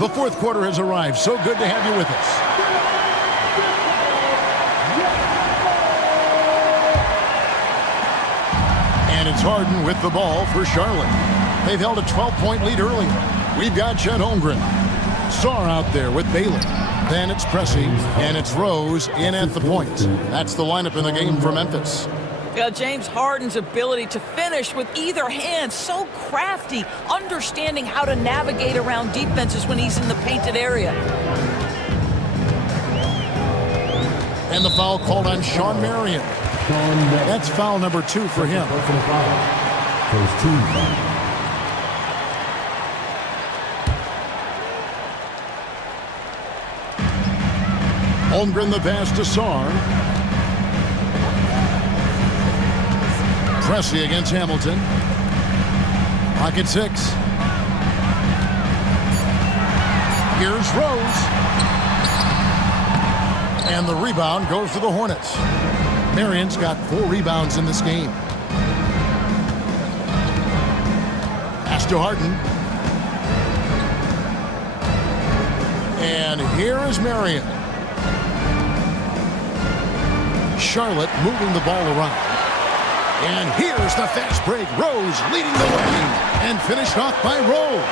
The fourth quarter has arrived. So good to have you with us. And it's Harden with the ball for Charlotte. They've held a 12-point lead earlier. We've got Chet Holmgren. Sarr out there with Baylor. Then it's Pressey, and it's Rose in at the point. That's the lineup in the game for Memphis. James Harden's ability to finish with either hand, so crafty, understanding how to navigate around defenses when he's in the painted area. And the foul called on Sean Marion. That's foul number 2 for him. First team foul. Holmgren the pass to Sarr. Pressey against Hamilton. Pocket 6. Here's Rose. And the rebound goes to the Hornets. Marion's got 4 rebounds in this game. Pass to Harden. And here is Marion. Charlotte moving the ball around. And here's the fast break. Rose leading the way and finished off by Rose.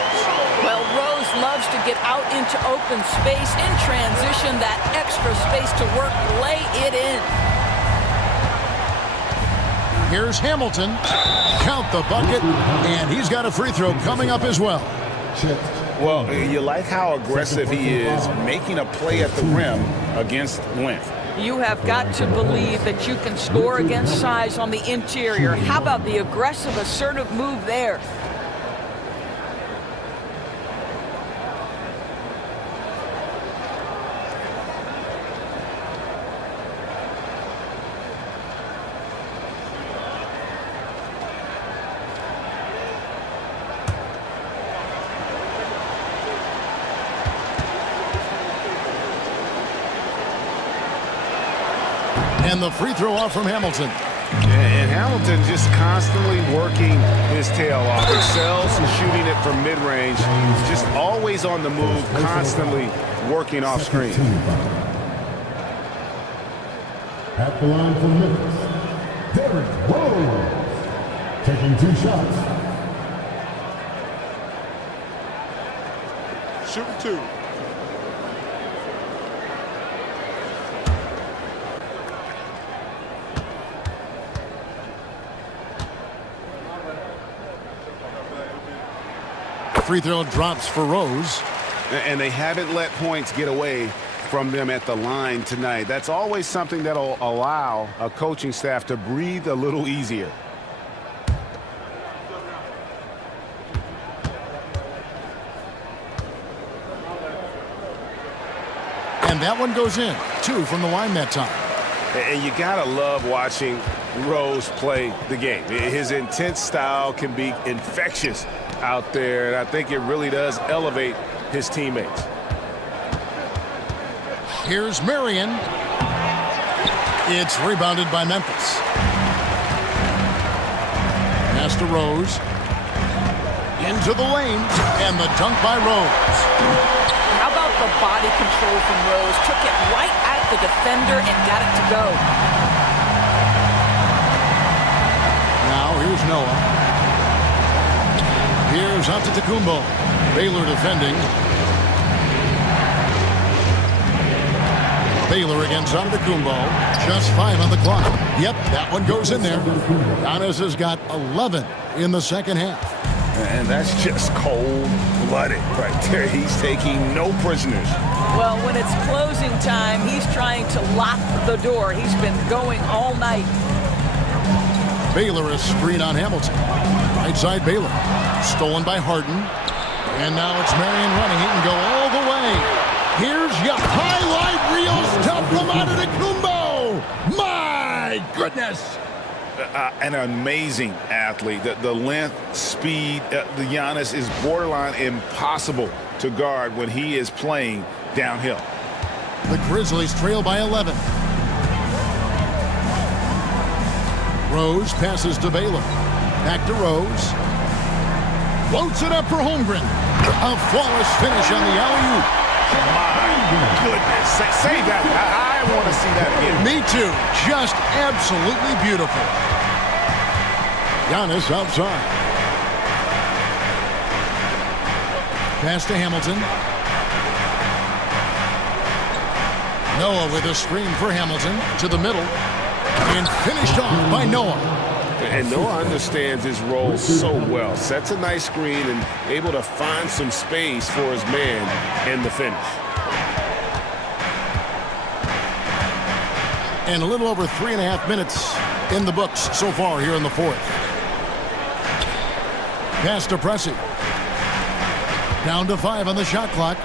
Well, Rose loves to get out into open space in transition, that extra space to work, lay it in. Here's Hamilton. Count the bucket, and he's got a free throw coming up as well. Well, you like how aggressive he is making a play at the rim against length. You have got to believe that you can score against size on the interior. How about the aggressive, assertive move there? And the free throw off from Hamilton. And Hamilton just constantly working his tail off. Excels shooting it from mid-range. Just always on the move, constantly working off screen. At the line for Memphis, Derrick Rose, taking 2 shots. Shooting 2. Free throw drops for Rose. And they haven't let points get away from them at the line tonight. That's always something that'll allow a coaching staff to breathe a little easier. And that one goes in. 2 from the line that time. And you gotta love watching Rose play the game. His intense style can be infectious out there, and I think it really does elevate his teammates. Here's Marion. It's rebounded by Memphis. Pass to Rose. Into the lane, and the dunk by Rose. How about the body control from Rose? Took it right at the defender and got it to go. Now here's Noah. Here's Antetokounmpo. Baylor defending. Baylor against Antetokounmpo. Just 5 on the clock. Yep, that one goes in there. Giannis has got 11 in the second half. And that's just cold-blooded right there. He's taking no prisoners. Well, when it's closing time, he's trying to lock the door. He's been going all night. Baylor is screen on Hamilton. Right side Baylor. Stolen by Harden. And now it's Marion running. He can go all the way. Here's your highlight reel stuff from Antetokounmpo. My goodness. An amazing athlete. The length, speed, the Giannis is borderline impossible to guard when he is playing downhill. The Grizzlies trail by 11. Rose passes to Baylor. Back to Rose. Floats it up for Holmgren. A flawless finish on the alley-oop. My goodness. Say that. I want to see that again. Me too. Just absolutely beautiful. Giannis outside. Pass to Hamilton. Noah with a screen for Hamilton to the middle. And finished off by Noah. And Noah understands his role so well. Sets a nice screen and able to find some space for his man in the finish. And a little over 3.5 minutes in the books so far here in the fourth. Pass to Pressey. Down to 5 on the shot clock.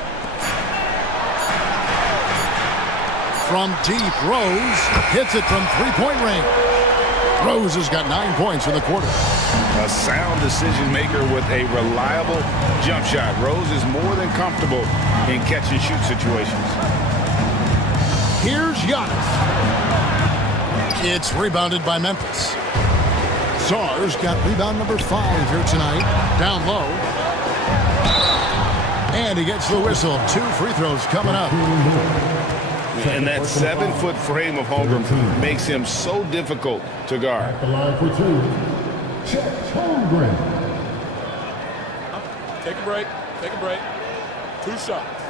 From deep, Rose hits it from 3-point range. Rose has got 9 points in the quarter. A sound decision maker with a reliable jump shot. Rose is more than comfortable in catch and shoot situations. Here's Giannis. It's rebounded by Memphis. Sars got rebound number 5 here tonight. Down low. And he gets the whistle. 2 free throws coming up. And that 7-foot frame of Holmgren makes him so difficult to guard. At the line for two, Chet Holmgren. Take a break. Take a break. 2 shots.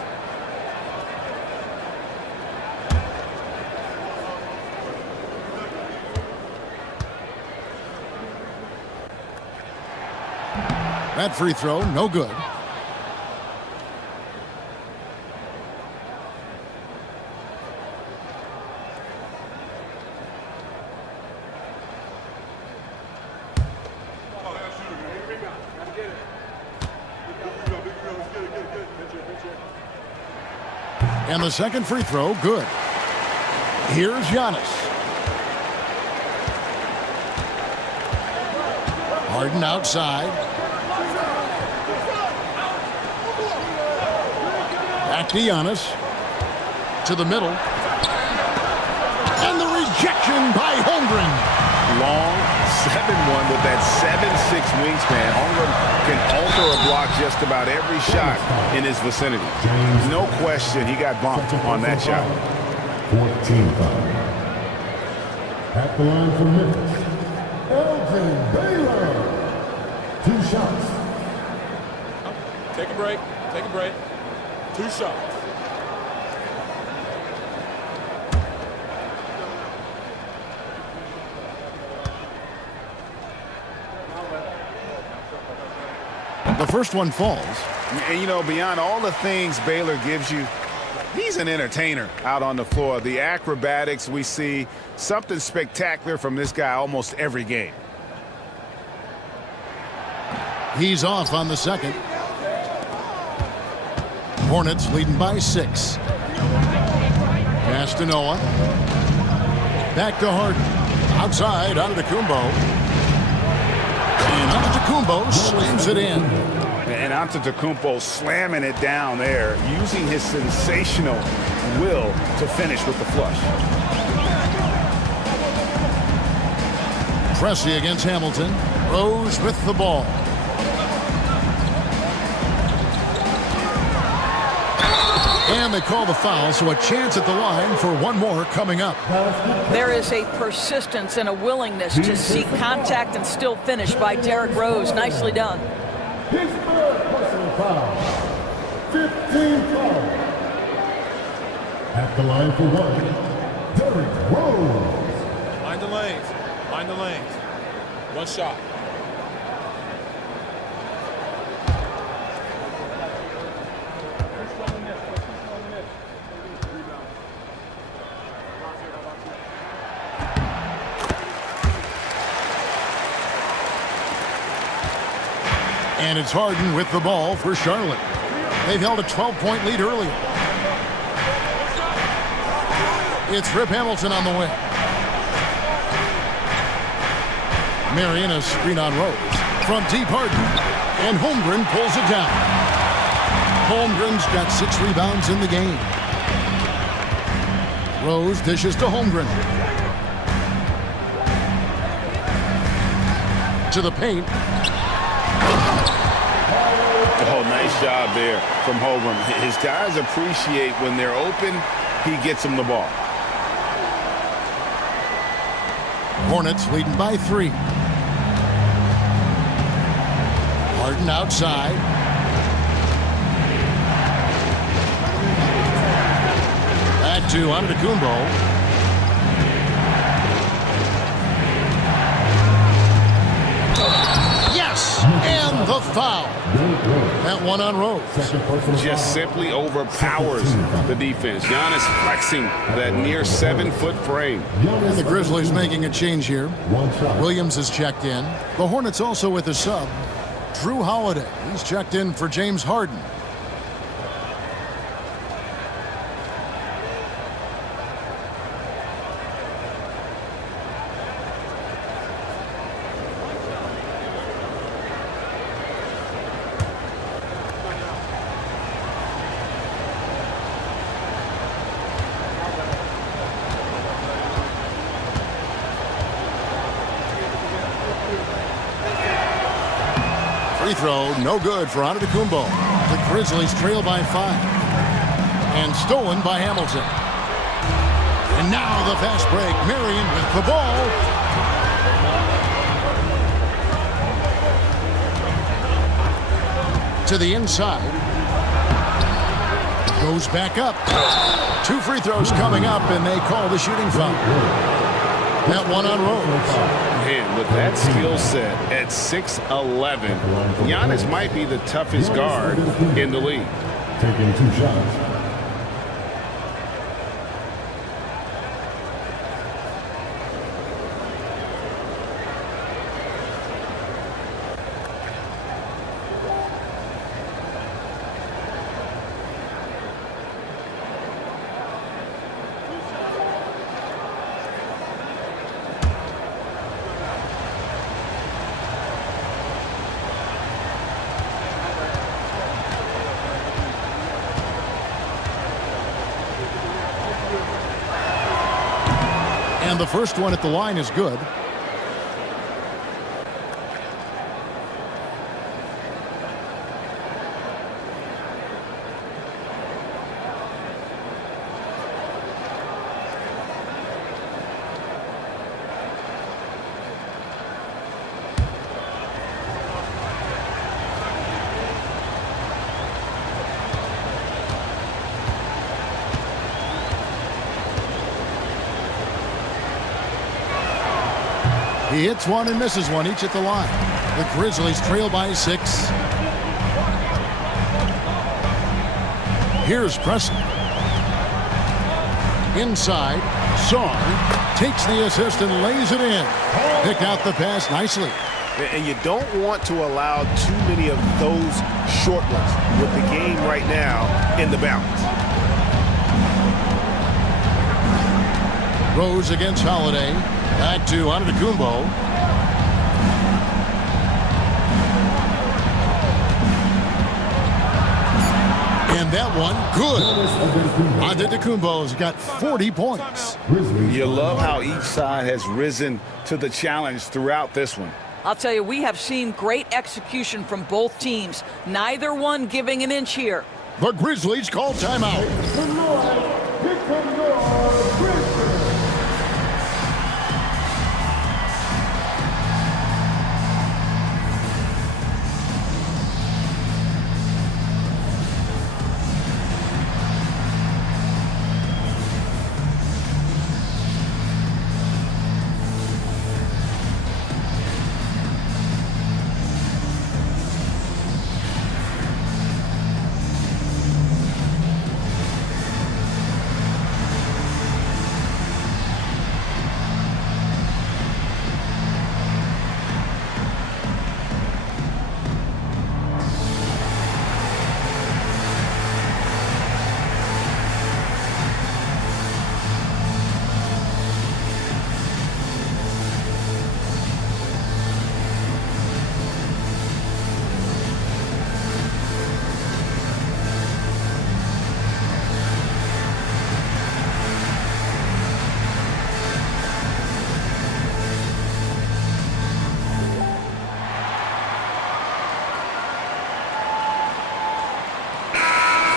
That free throw, no good. And the second free throw, good. Here's Giannis. Harden outside. Back to Giannis. To the middle. And the rejection by Holmgren. Long 7-1 with that 7'6" wingspan. Holmgren can alter a block just about every shot in his vicinity. No question he got bumped on that shot. 14 foul. At the line for Memphis, Elgin Baylor. 2 shots. Take a break. Take a break. 2 shots. The first one falls. And, you know, beyond all the things Baylor gives you, he's an entertainer out on the floor. The acrobatics we see, something spectacular from this guy almost every game. He's off on the second. Hornets leading by 6. Pass to Noah. Back to Harden. Outside, Antetokounmpo. And Antetokounmpo slams it in. And Antetokounmpo slamming it down there, using his sensational will to finish with the flush. Pressey against Hamilton. Rose with the ball. And they call the foul, so a chance at the line for one more coming up. There is a persistence and a willingness to seek contact and still finish by Derrick Rose. Nicely done. His third personal foul. 15 foul. At the line for one, Derrick Rose. Mind the lanes. Mind the lanes. 1 shot. And it's Harden with the ball for Charlotte. They've held a 12-point lead earlier. It's Rip Hamilton on the wing. Marion a screen on Rose. From deep Harden. And Holmgren pulls it down. Holmgren's got 6 rebounds in the game. Rose dishes to Holmgren. To the paint. Oh, nice job there from Holmgren. His guys appreciate when they're open, he gets them the ball. Hornets leading by 3. Harden outside. Back to Antetokounmpo. Yes! And the foul. That one on Rose. Just simply overpowers the defense. Giannis flexing that near 7-foot frame. And the Grizzlies making a change here. Williams has checked in. The Hornets also with a sub. Drew Holiday. He's checked in for James Harden. Free throw, no good for Antetokounmpo. The Grizzlies trail by 5. And stolen by Hamilton. And now the fast break. Marion with the ball. To the inside. Goes back up. 2 free throws coming up, and they call the shooting foul. That one on Rose. And with that skill set at 6'11", Giannis might be the toughest guard in the league. Taking 2 shots. And the first one at the line is good. He hits one and misses one, each at the line. The Grizzlies trail by 6. Here's Preston. Inside, Song takes the assist and lays it in. Picked out the pass nicely. And you don't want to allow too many of those short ones with the game right now in the balance. Rose against Holiday. Back to Antetokounmpo. And that one, good. Antetokounmpo's got 40 points. You love how each side has risen to the challenge throughout this one. I'll tell you, we have seen great execution from both teams. Neither one giving an inch here. The Grizzlies call timeout. Here come your Grizzlies.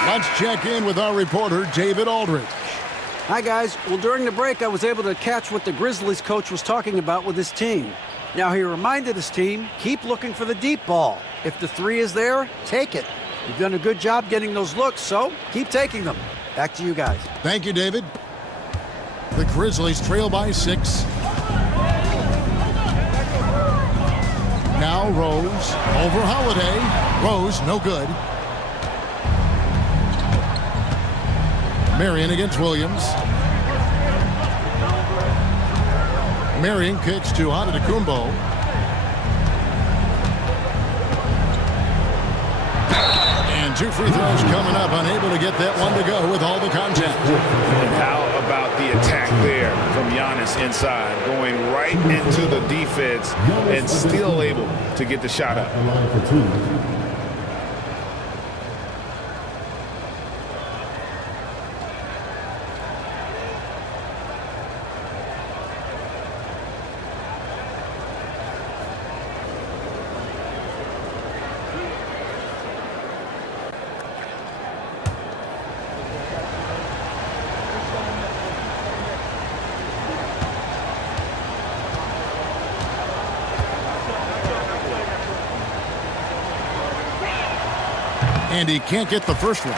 Let's check in with our reporter, David Aldridge. Hi, guys. Well, during the break, I was able to catch what the Grizzlies coach was talking about with his team. Now, he reminded his team, keep looking for the deep ball. If the 3 is there, take it. You've done a good job getting those looks, so keep taking them. Back to you guys. Thank you, David. The Grizzlies trail by 6. Now Rose over Holiday. Rose, no good. Marion against Williams. Marion kicks to Antetokounmpo. And 2 free throws coming up. Unable to get that one to go with all the contact. And how about the attack there from Giannis inside, going right into the defense and still able to get the shot up. And he can't get the first one.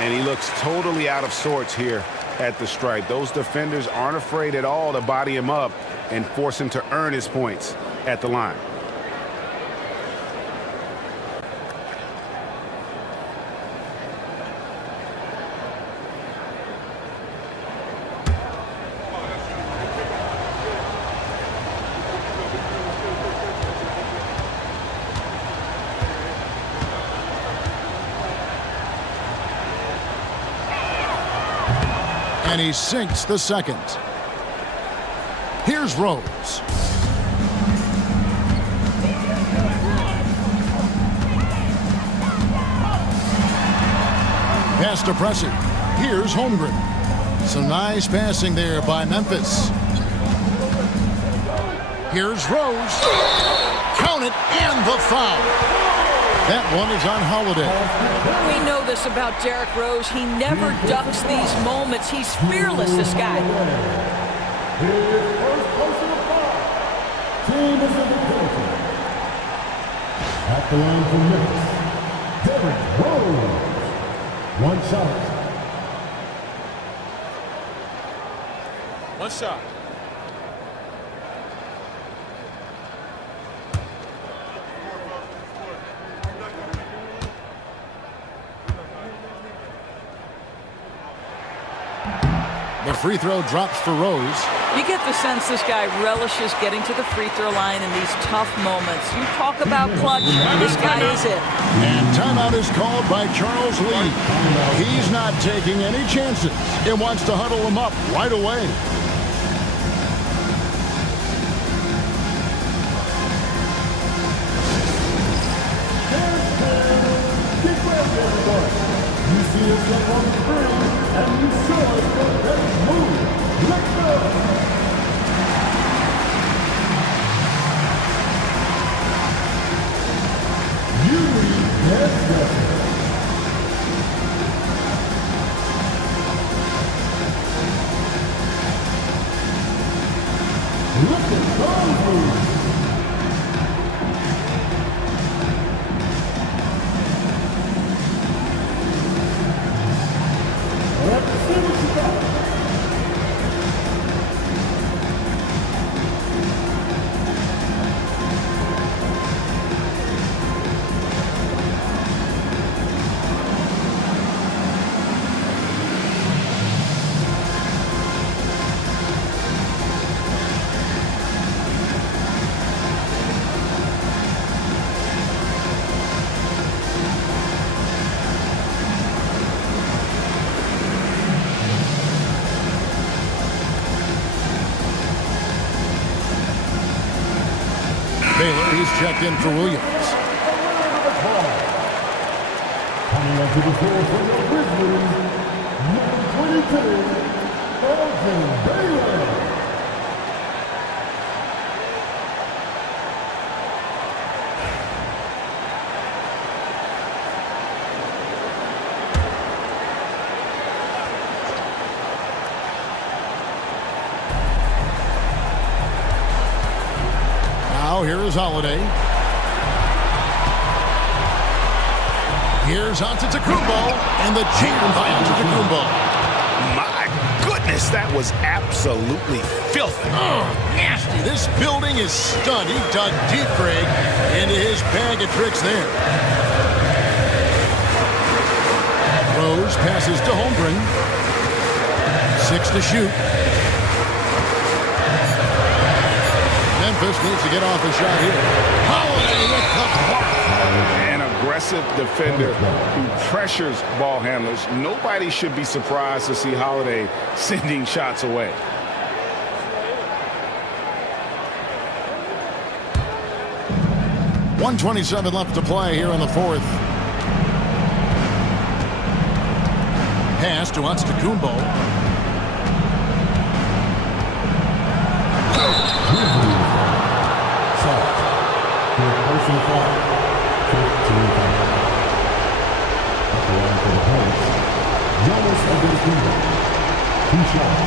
And he looks totally out of sorts here at the stripe. Those defenders aren't afraid at all to body him up and force him to earn his points at the line. And he sinks the second. Here's Rose. Pass to Pressey. Here's Holmgren. Some nice passing there by Memphis. Here's Rose. Count it, and the foul. That one is on Holiday. We know this about Derrick Rose. He never ducks these moments. He's fearless, this guy. His first personal foul. Team is in the penalty. At the line for Memphis, Derrick Rose. One shot. One shot. The free throw drops for Rose. You get the sense this guy relishes getting to the free throw line in these tough moments. You talk about clutch, this guy is it. And timeout is called by Charles Lee. He's not taking any chances and wants to huddle him up right away. Get ready, everybody. You see yourself on the screen, and you saw it for that move. Let's go. You need heads up. Look at those moves. Let's see what you got. Baylor, he's checked in for Williams. Coming up to the floor from the Grizzlies, number 22, Elgin Baylor. Now here is Holiday. Here's Antetokounmpo, and the jam by Antetokounmpo. My goodness, that was absolutely filthy. Oh, nasty. This building is stunned. He dug deep, Craig, into his bag of tricks there. Rose passes to Holmgren. 6 to shoot. Memphis needs to get off a shot here. Holiday with the block. An aggressive defender who pressures ball handlers. Nobody should be surprised to see Holiday sending shots away. .127 left to play here in the fourth. Pass to Antetokounmpo. Personal foul. 15 foul. At the line for the Hornets, Giannis Antetokounmpo. 2 shots.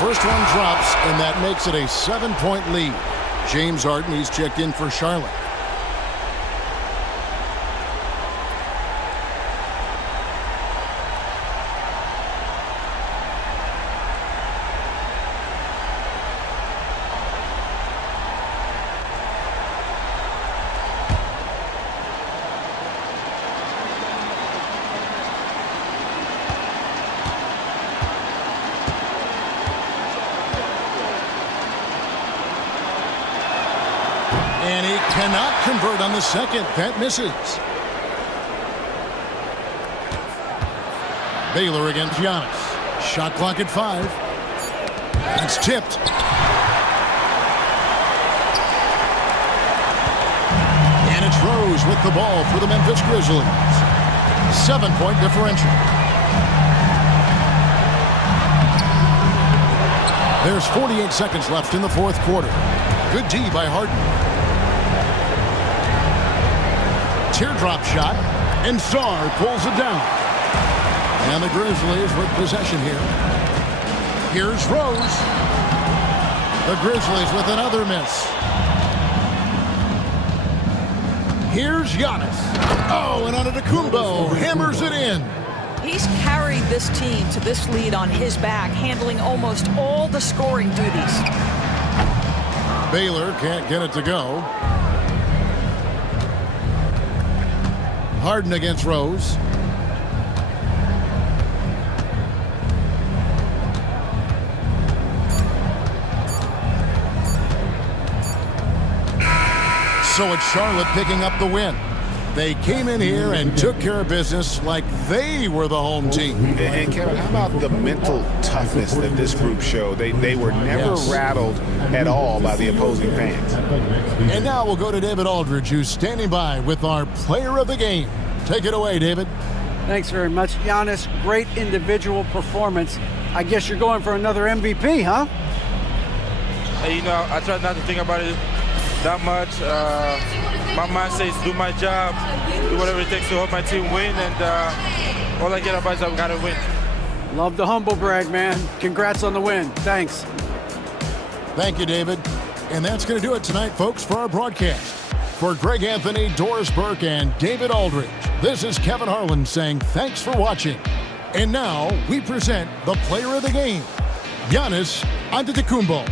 first one drops, and that makes it a 7-point lead. James Harden, he's checked in for Charlotte. And he cannot convert on the second. That misses. Baylor against Giannis. Shot clock at 5. It's tipped. And it's Rose with the ball for the Memphis Grizzlies. 7-point differential. There's 48 seconds left in the fourth quarter. Good D by Harden. Teardrop shot, and Sarr pulls it down. And the Grizzlies with possession here. Here's Rose. The Grizzlies with another miss. Here's Giannis. Oh, and Antetokounmpo hammers it in. He's carried this team to this lead on his back, handling almost all the scoring duties. Baylor can't get it to go. Harden against Rose. So it's Charlotte picking up the win. They came in here and took care of business like they were the home team. And Kevin, how about the mental toughness that this group showed? They were never rattled at all by the opposing fans. And now we'll go to David Aldridge, who's standing by with our player of the game. Take it away, David. Thanks very much, Giannis. Great individual performance. I guess you're going for another MVP, huh? Hey, you know, I try not to think about it that much. My mind says do my job, do whatever it takes to help my team win, and all I get about is I've got to win. Love the humble brag, man. Congrats on the win. Thanks. Thank you, David. And that's going to do it tonight, folks, for our broadcast. For Greg Anthony, Doris Burke, and David Aldridge, this is Kevin Harlan saying thanks for watching. And now we present the player of the game, Giannis Antetokounmpo.